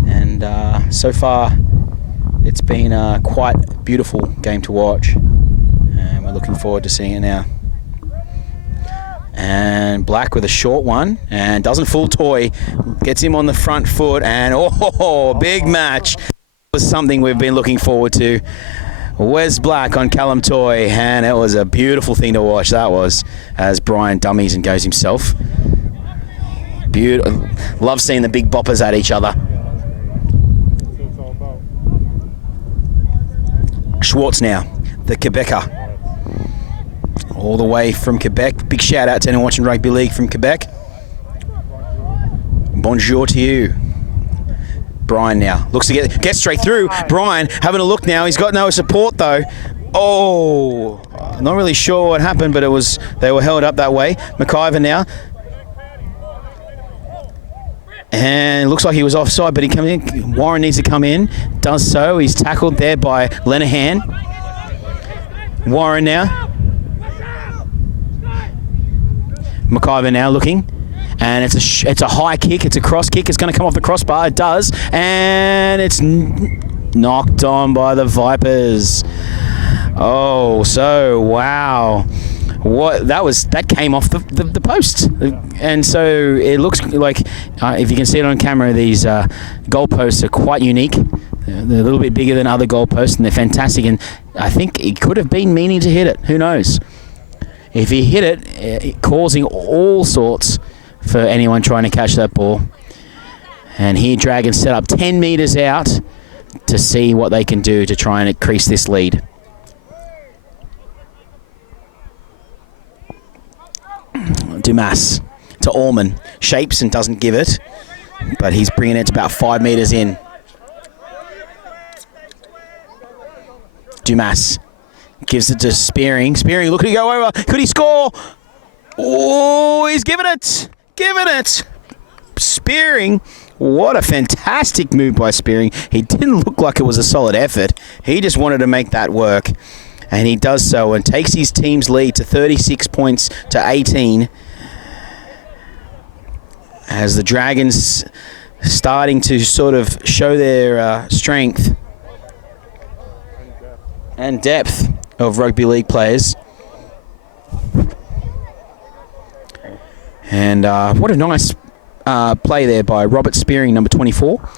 and so far it's been a quite beautiful game to watch, and we're looking forward to seeing it now. And Black with a short one, and doesn't fool Toy, gets him on the front foot, and big match. It was something we've been looking forward to. Wes Black on Callum Toy, and it was a beautiful thing to watch. That was, as Brian dummies and goes himself. Beautiful. Love seeing the big boppers at each other. Schwartz now, the Quebecer. All the way from Quebec. Big shout out to anyone watching Rugby League from Quebec. Bonjour to you. Brian now looks to get straight through. Brian having a look now. He's got no support though. Oh, not really sure what happened, but they were held up that way. McIver now. And looks like he was offside, but he comes in. Warren needs to come in. Does so. He's tackled there by Lenahan. Warren now. McIver now looking. And it's a high kick. It's a cross kick. It's going to come off the crossbar. It does. And it's knocked on by the Vipers. Oh, so wow. That came off the post, and so it looks like if you can see it on camera, these goalposts are quite unique. They're a little bit bigger than other goalposts, and they're fantastic. And I think he could have been meaning to hit it. Who knows? If he hit it, causing all sorts for anyone trying to catch that ball. And here, Dragons set up 10 metres out to see what they can do to try and increase this lead. Dumas to Allman. Shapes and doesn't give it, but he's bringing it to about 5 metres in. Dumas gives it to Spearing. Spearing looking to go over. Could he score? Oh, he's given it. Spearing. What a fantastic move by Spearing. He didn't look like it was a solid effort. He just wanted to make that work. And he does so and takes his team's lead to 36 points to 18. As the Dragons starting to sort of show their strength and depth of rugby league players. And what a nice play there by Robert Spearing, number 24.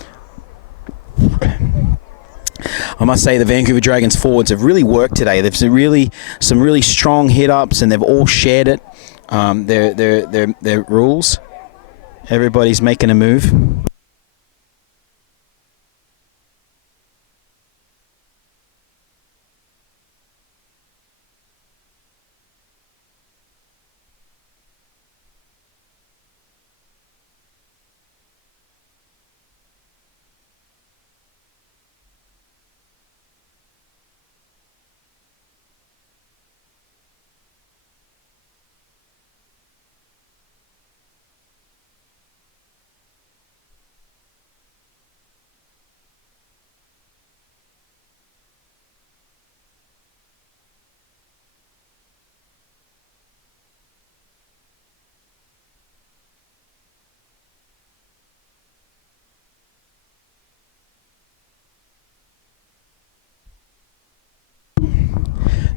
I must say the Vancouver Dragons forwards have really worked today. They've some really strong hit-ups, and they've all shared it. Their rules. Everybody's making a move.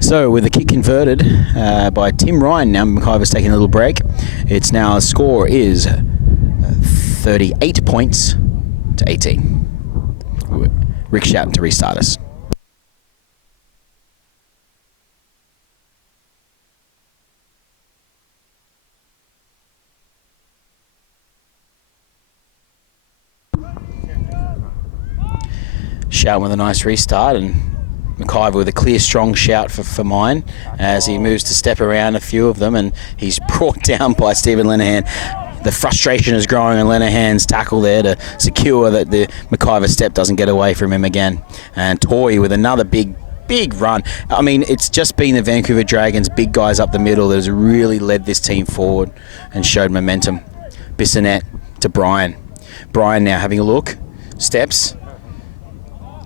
So with the kick converted by Tim Ryan, now McIver's taking a little break. It's now, score is 38 points to 18. Rick Shatton to restart us. Shatton with a nice restart, and McIver with a clear, strong shout for mine as he moves to step around a few of them, and he's brought down by Stephen Lenahan. The frustration is growing on Lenahan's tackle there to secure that the McIver step doesn't get away from him again. And Toy with another big run. I mean, it's just been the Vancouver Dragons, big guys up the middle, that has really led this team forward and showed momentum. Bissonette to Brian. Brian now having a look. Steps.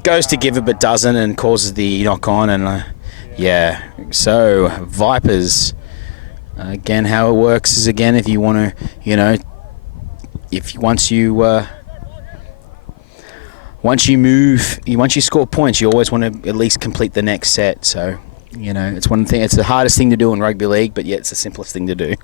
Goes to give it but doesn't, and causes the knock on. And yeah, so Vipers, again, how it works is, again, if you want to, once you score points, you always want to at least complete the next set. So it's one thing. It's the hardest thing to do in rugby league, but yet it's the simplest thing to do.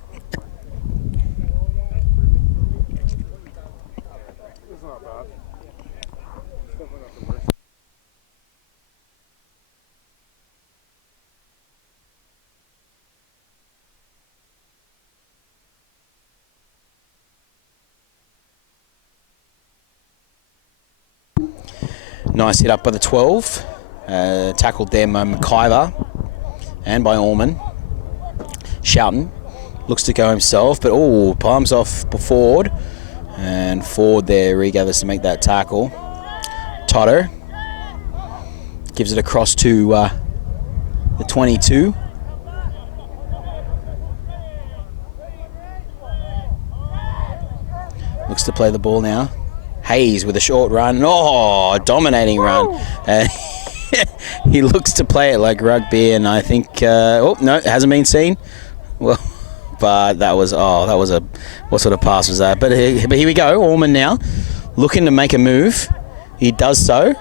Nice hit up by the 12. Tackled there by McIver and by Orman. Shelton looks to go himself, but palms off Ford. And Ford there regathers to make that tackle. Toto gives it across to the 22. Looks to play the ball now. Hayes with a short run. Dominating run. He looks to play it like rugby, and I think... no, it hasn't been seen. Well, but that was a... What sort of pass was that? But here we go. Orman now looking to make a move. He does so.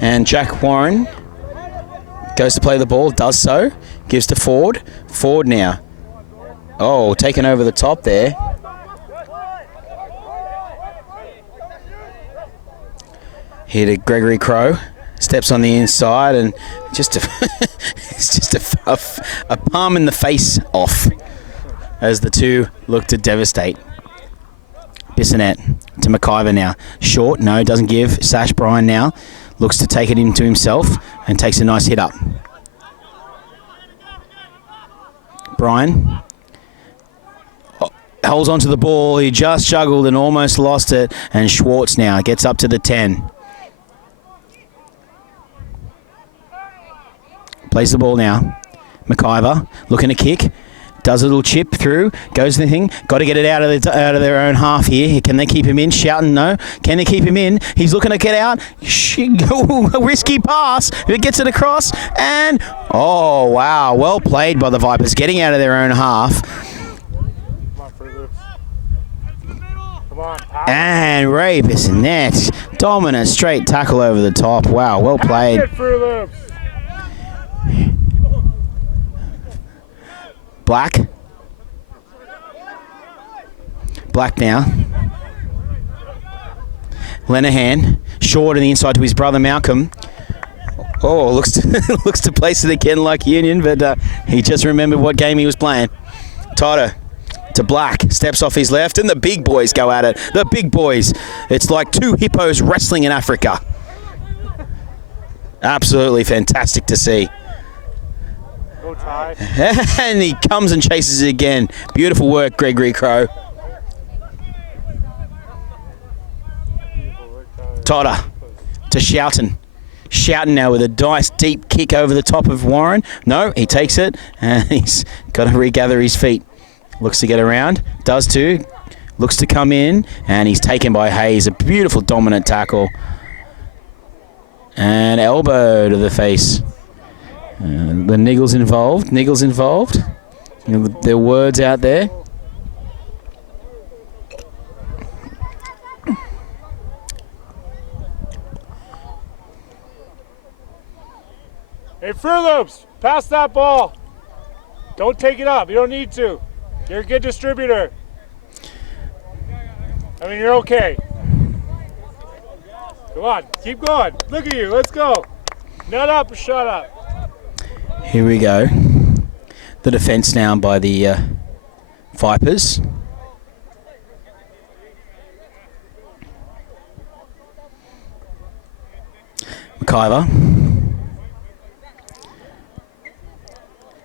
And Jack Warren goes to play the ball, does so. Gives to Ford. Ford now. Taken over the top there. Here to Gregory Crow. Steps on the inside, and it's just a palm in the face off as the two look to devastate. Bissonette to McIver now. Short, no, doesn't give. Sash Bryan now looks to take it into himself and takes a nice hit up. Bryan holds onto the ball. He just juggled and almost lost it. And Schwartz now gets up to the 10. Plays the ball now. McIver looking to kick. Does a little chip through, goes to the thing. Got to get it out of their own half here. Can they keep him in? Shouting no. Can they keep him in? He's looking to get out. A risky pass. It gets it across, and oh wow, well played by the Vipers, getting out of their own half. And Ray Bissonette, dominant straight tackle over the top. Wow, well played. Black now. Lenahan, short on the inside to his brother Malcolm. Oh, looks to place it again like Union, but he just remembered what game he was playing. Toto to Black, steps off his left, and the big boys go at it. The big boys. It's like two hippos wrestling in Africa. Absolutely fantastic to see. Go Ty. And he comes and chases it again. Beautiful work, Gregory Crow. Totter to Shouten. Shouten now with a nice deep kick over the top of Warren. No, he takes it, and he's got to regather his feet. Looks to get around, does too. Looks to come in, and he's taken by Hayes. A beautiful dominant tackle. And elbow to the face. The Niggles involved. You know, there are words out there. Hey, Furloops, pass that ball. Don't take it up. You don't need to. You're a good distributor. I mean, you're okay. Come on, keep going. Look at you. Let's go. Nut up or shut up. Here we go. The defence now by the Vipers. McIver.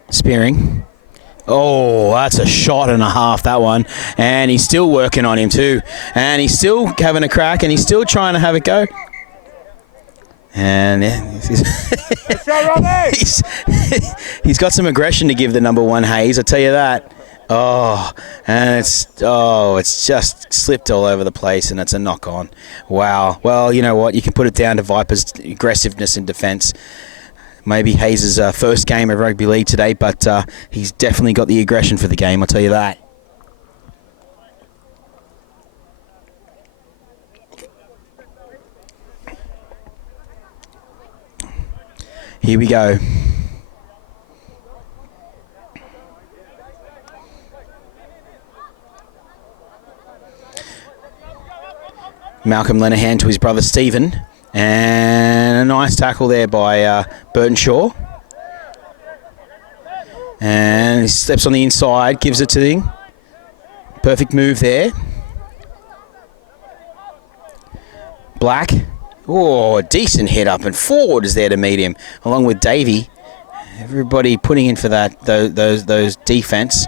Spearing. Oh, that's a shot and a half, that one. And he's still working on him too. And he's still having a crack, and he's still trying to have a go. And he's got some aggression to give the number one Hayes, I'll tell you that. Oh, and it's just slipped all over the place, and it's a knock on. Wow. Well, you know what? You can put it down to Vipers' aggressiveness in defence. Maybe Hayes' first game of rugby league today, but he's definitely got the aggression for the game, I'll tell you that. Here we go. Malcolm Lenahan to his brother Stephen. And a nice tackle there by Burton Shaw. And he steps on the inside, gives it to him. Perfect move there. Black. Oh, a decent hit up, and Ford is there to meet him, along with Davey. Everybody putting in for that those defense.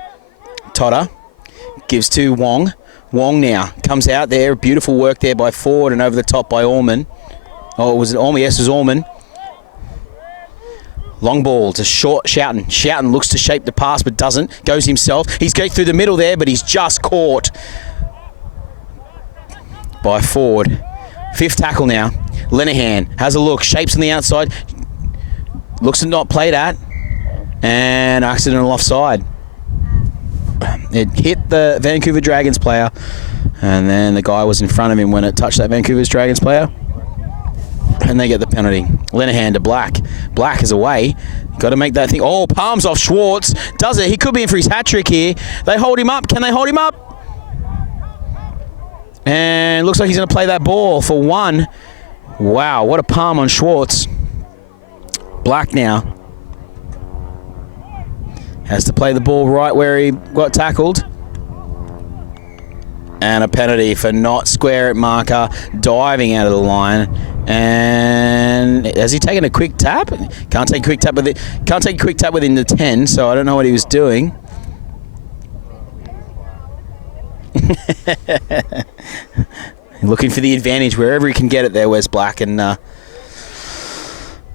Totter gives to Wong. Wong now comes out there. Beautiful work there by Ford and over the top by Orman. Oh, was it Orman? Yes, it was Orman. Long ball to short Shouten. Shouten looks to shape the pass but doesn't. Goes himself. He's going through the middle there, but he's just caught by Ford. Fifth tackle now. Lenahan has a look. Shapes on the outside. Looks to not play that. And accidental offside. It hit the Vancouver Dragons player. And then the guy was in front of him when it touched that Vancouver Dragons player. And they get the penalty. Lenahan to Black. Black is away. Got to make that thing. Oh, palms off Schwartz. Does it? He could be in for his hat trick here. They hold him up. Can they hold him up? And looks like he's going to play that ball for one. Wow, what a palm on Schwartz. Black now has to play the ball right where he got tackled. And a penalty for not square at marker, diving out of the line. And has he taken a quick tap? Can't take a quick tap with it. Can't take a quick tap within the 10, so I don't know what he was doing. Looking for the advantage wherever he can get it there, Wes Black. And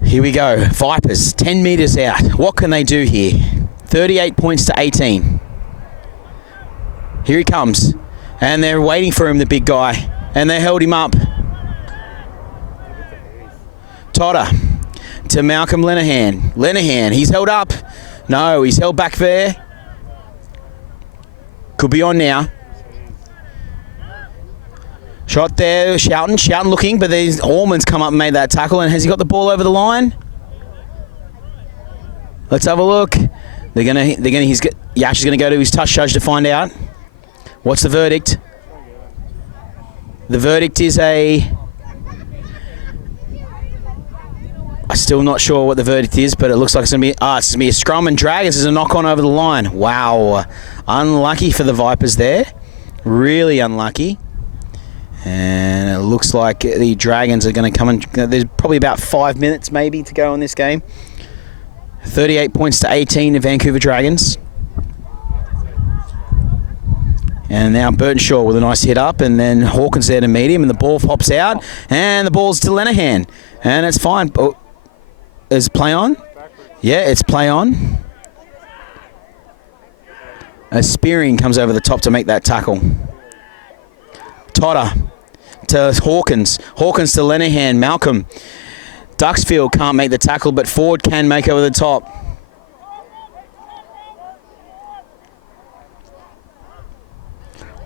here we go. Vipers, 10 metres out. What can they do here? 38 points to 18. Here he comes. And they're waiting for him, the big guy. And they held him up. Totter to Malcolm Lenehan. Lenehan, he's held up. No, he's held back there. Could be on now. Shot there, Shoughton looking, but there's Allman's come up and made that tackle. And has he got the ball over the line? Let's have a look. Yash is gonna go to his touch judge to find out. What's the verdict? The verdict is I'm still not sure what the verdict is, but it looks like it's going to be a scrum and Dragons is a knock on over the line. Wow. Unlucky for the Vipers there. Really unlucky. And it looks like the Dragons are going to come in. There's probably about 5 minutes maybe to go in this game. 38 points to 18 the Vancouver Dragons. And now Burtonshaw with a nice hit up, and then Hawkins there to meet him, and the ball pops out, and the ball's to Lenehan. And it's fine. Oh, is play on? Yeah, it's play on. A Spearing comes over the top to make that tackle. Totter to Hawkins. Hawkins to Lenehan. Malcolm. Duxfield can't make the tackle, but Ford can make over the top.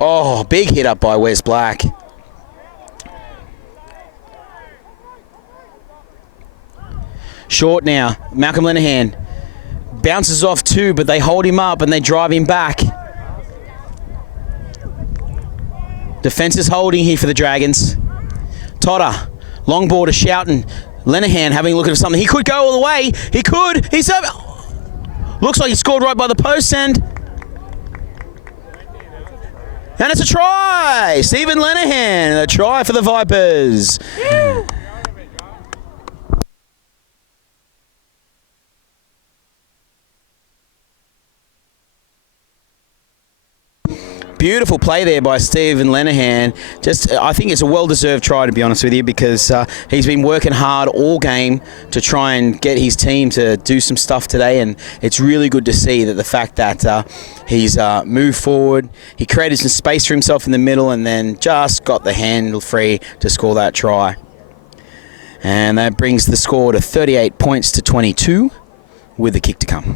Oh, big hit up by Wes Black. Short now. Malcolm Lenehan bounces off two, but they hold him up and they drive him back. Defence is holding here for the Dragons. Totter. Long ball to Shoughton. Lenehan having a look at something. He could go all the way. He could. He's over. Looks like he scored right by the post and it's a try. Stephen Lenehan, a try for the Vipers. Yeah. Beautiful play there by Stephen Lenehan. I think it's a well-deserved try, to be honest with you, because he's been working hard all game to try and get his team to do some stuff today, and it's really good to see that the fact that he's moved forward, he created some space for himself in the middle, and then just got the handle free to score that try. And that brings the score to 38 points to 22 with the kick to come.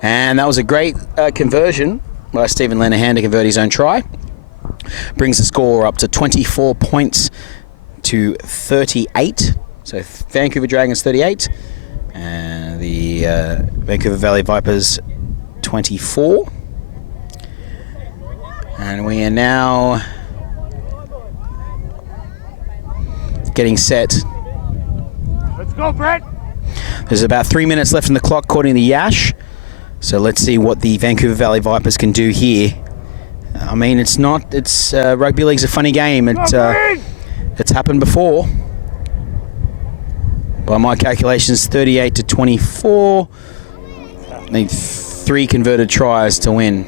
And that was a great conversion by Stephen Lenehan to convert his own try. Brings the score up to 24 points to 38. So Vancouver Dragons 38 and the Vancouver Valley Vipers 24. And we are now getting set. Let's go, Brett. There's about 3 minutes left in the clock according to Yash. So let's see what the Vancouver Valley Vipers can do here. I mean, rugby league's a funny game. It's happened before. By my calculations, 38 to 24. Need 3 converted tries to win.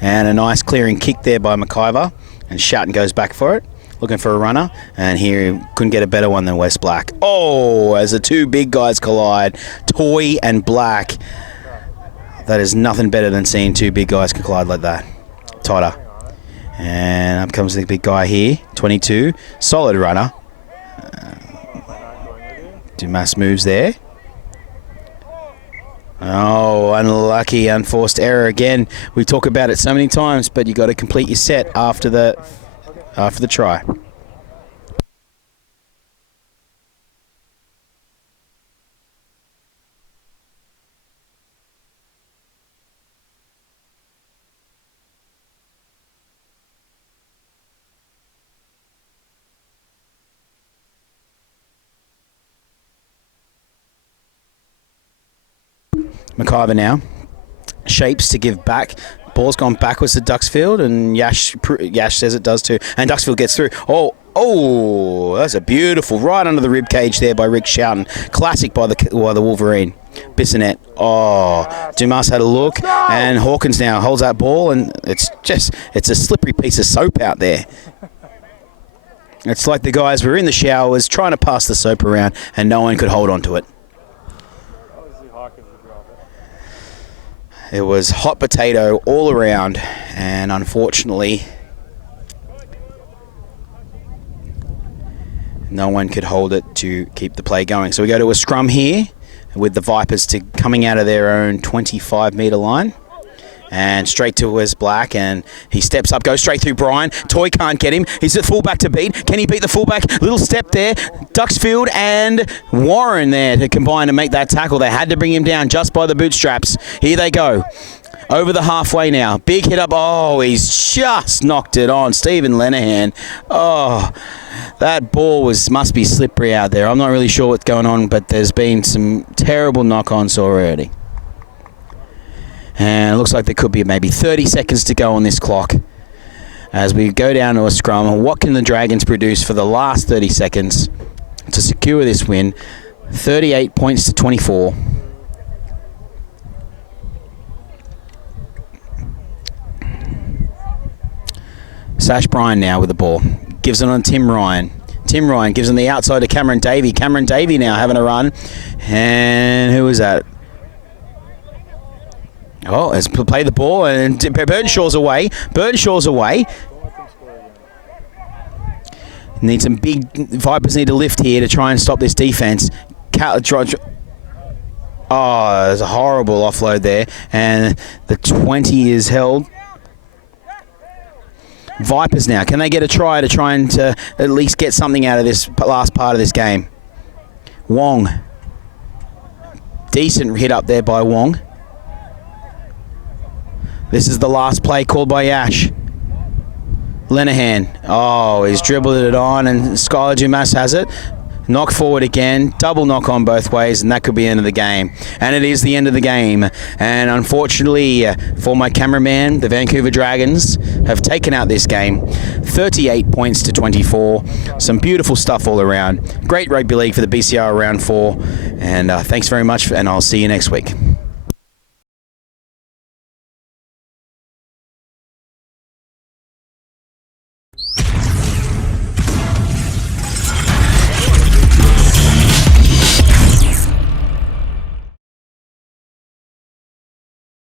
And a nice clearing kick there by McIver. And Shoughton goes back for it, looking for a runner. And here, couldn't get a better one than Wes Black. Oh, as the two big guys collide, Toy and Black. That is nothing better than seeing two big guys collide like that. Totter. And up comes the big guy here, 22. Solid runner. Dumas moves there. Oh, unlucky, unforced error again. We talk about it so many times, but you got to complete your set after the try. McIver now shapes to give back. Ball's gone backwards to Duxfield, and Yash says it does too. And Duxfield gets through. Oh, that's a beautiful right under the rib cage there by Rick Shoughton. Classic by the Wolverine. Bissonette. Oh, Dumas had a look, and Hawkins now holds that ball, and it's a slippery piece of soap out there. It's like the guys were in the showers trying to pass the soap around, and no one could hold on to it. It was hot potato all around, and unfortunately, no one could hold it to keep the play going. So we go to a scrum here with the Vipers coming out of their own 25-metre line. And straight to Wes Black, and he steps up, goes straight through Brian. Toy can't get him. He's the fullback to beat. Can he beat the fullback? Little step there. Duxfield and Warren there to combine to make that tackle. They had to bring him down just by the bootstraps. Here they go. Over the halfway now. Big hit up. Oh, he's just knocked it on. Stephen Lenahan. Oh, that ball must be slippery out there. I'm not really sure what's going on, but there's been some terrible knock-ons already. And it looks like there could be maybe 30 seconds to go on this clock as we go down to a scrum. And what can the Dragons produce for the last 30 seconds to secure this win? 38 points to 24. Sash Bryan now with the ball. Gives it on Tim Ryan. Tim Ryan gives on the outside to Cameron Davey. Cameron Davey now having a run. And who is that? Oh, has played the ball, and Burnshaw's away. Burnshaw's away. Need some big Vipers need to lift here to try and stop this defense. Oh, there's a horrible offload there, and the 20 is held. Vipers now, can they get a try to at least get something out of this last part of this game? Wong. Decent hit up there by Wong. This is the last play called by Yash. Lenahan. Oh, he's dribbled it on, and Skylar Dumas has it. Knock forward again. Double knock on both ways, and that could be the end of the game. And it is the end of the game. And unfortunately for my cameraman, the Vancouver Dragons have taken out this game. 38 points to 24. Some beautiful stuff all around. Great rugby league for the BCRL Round 4. And thanks very much, and I'll see you next week.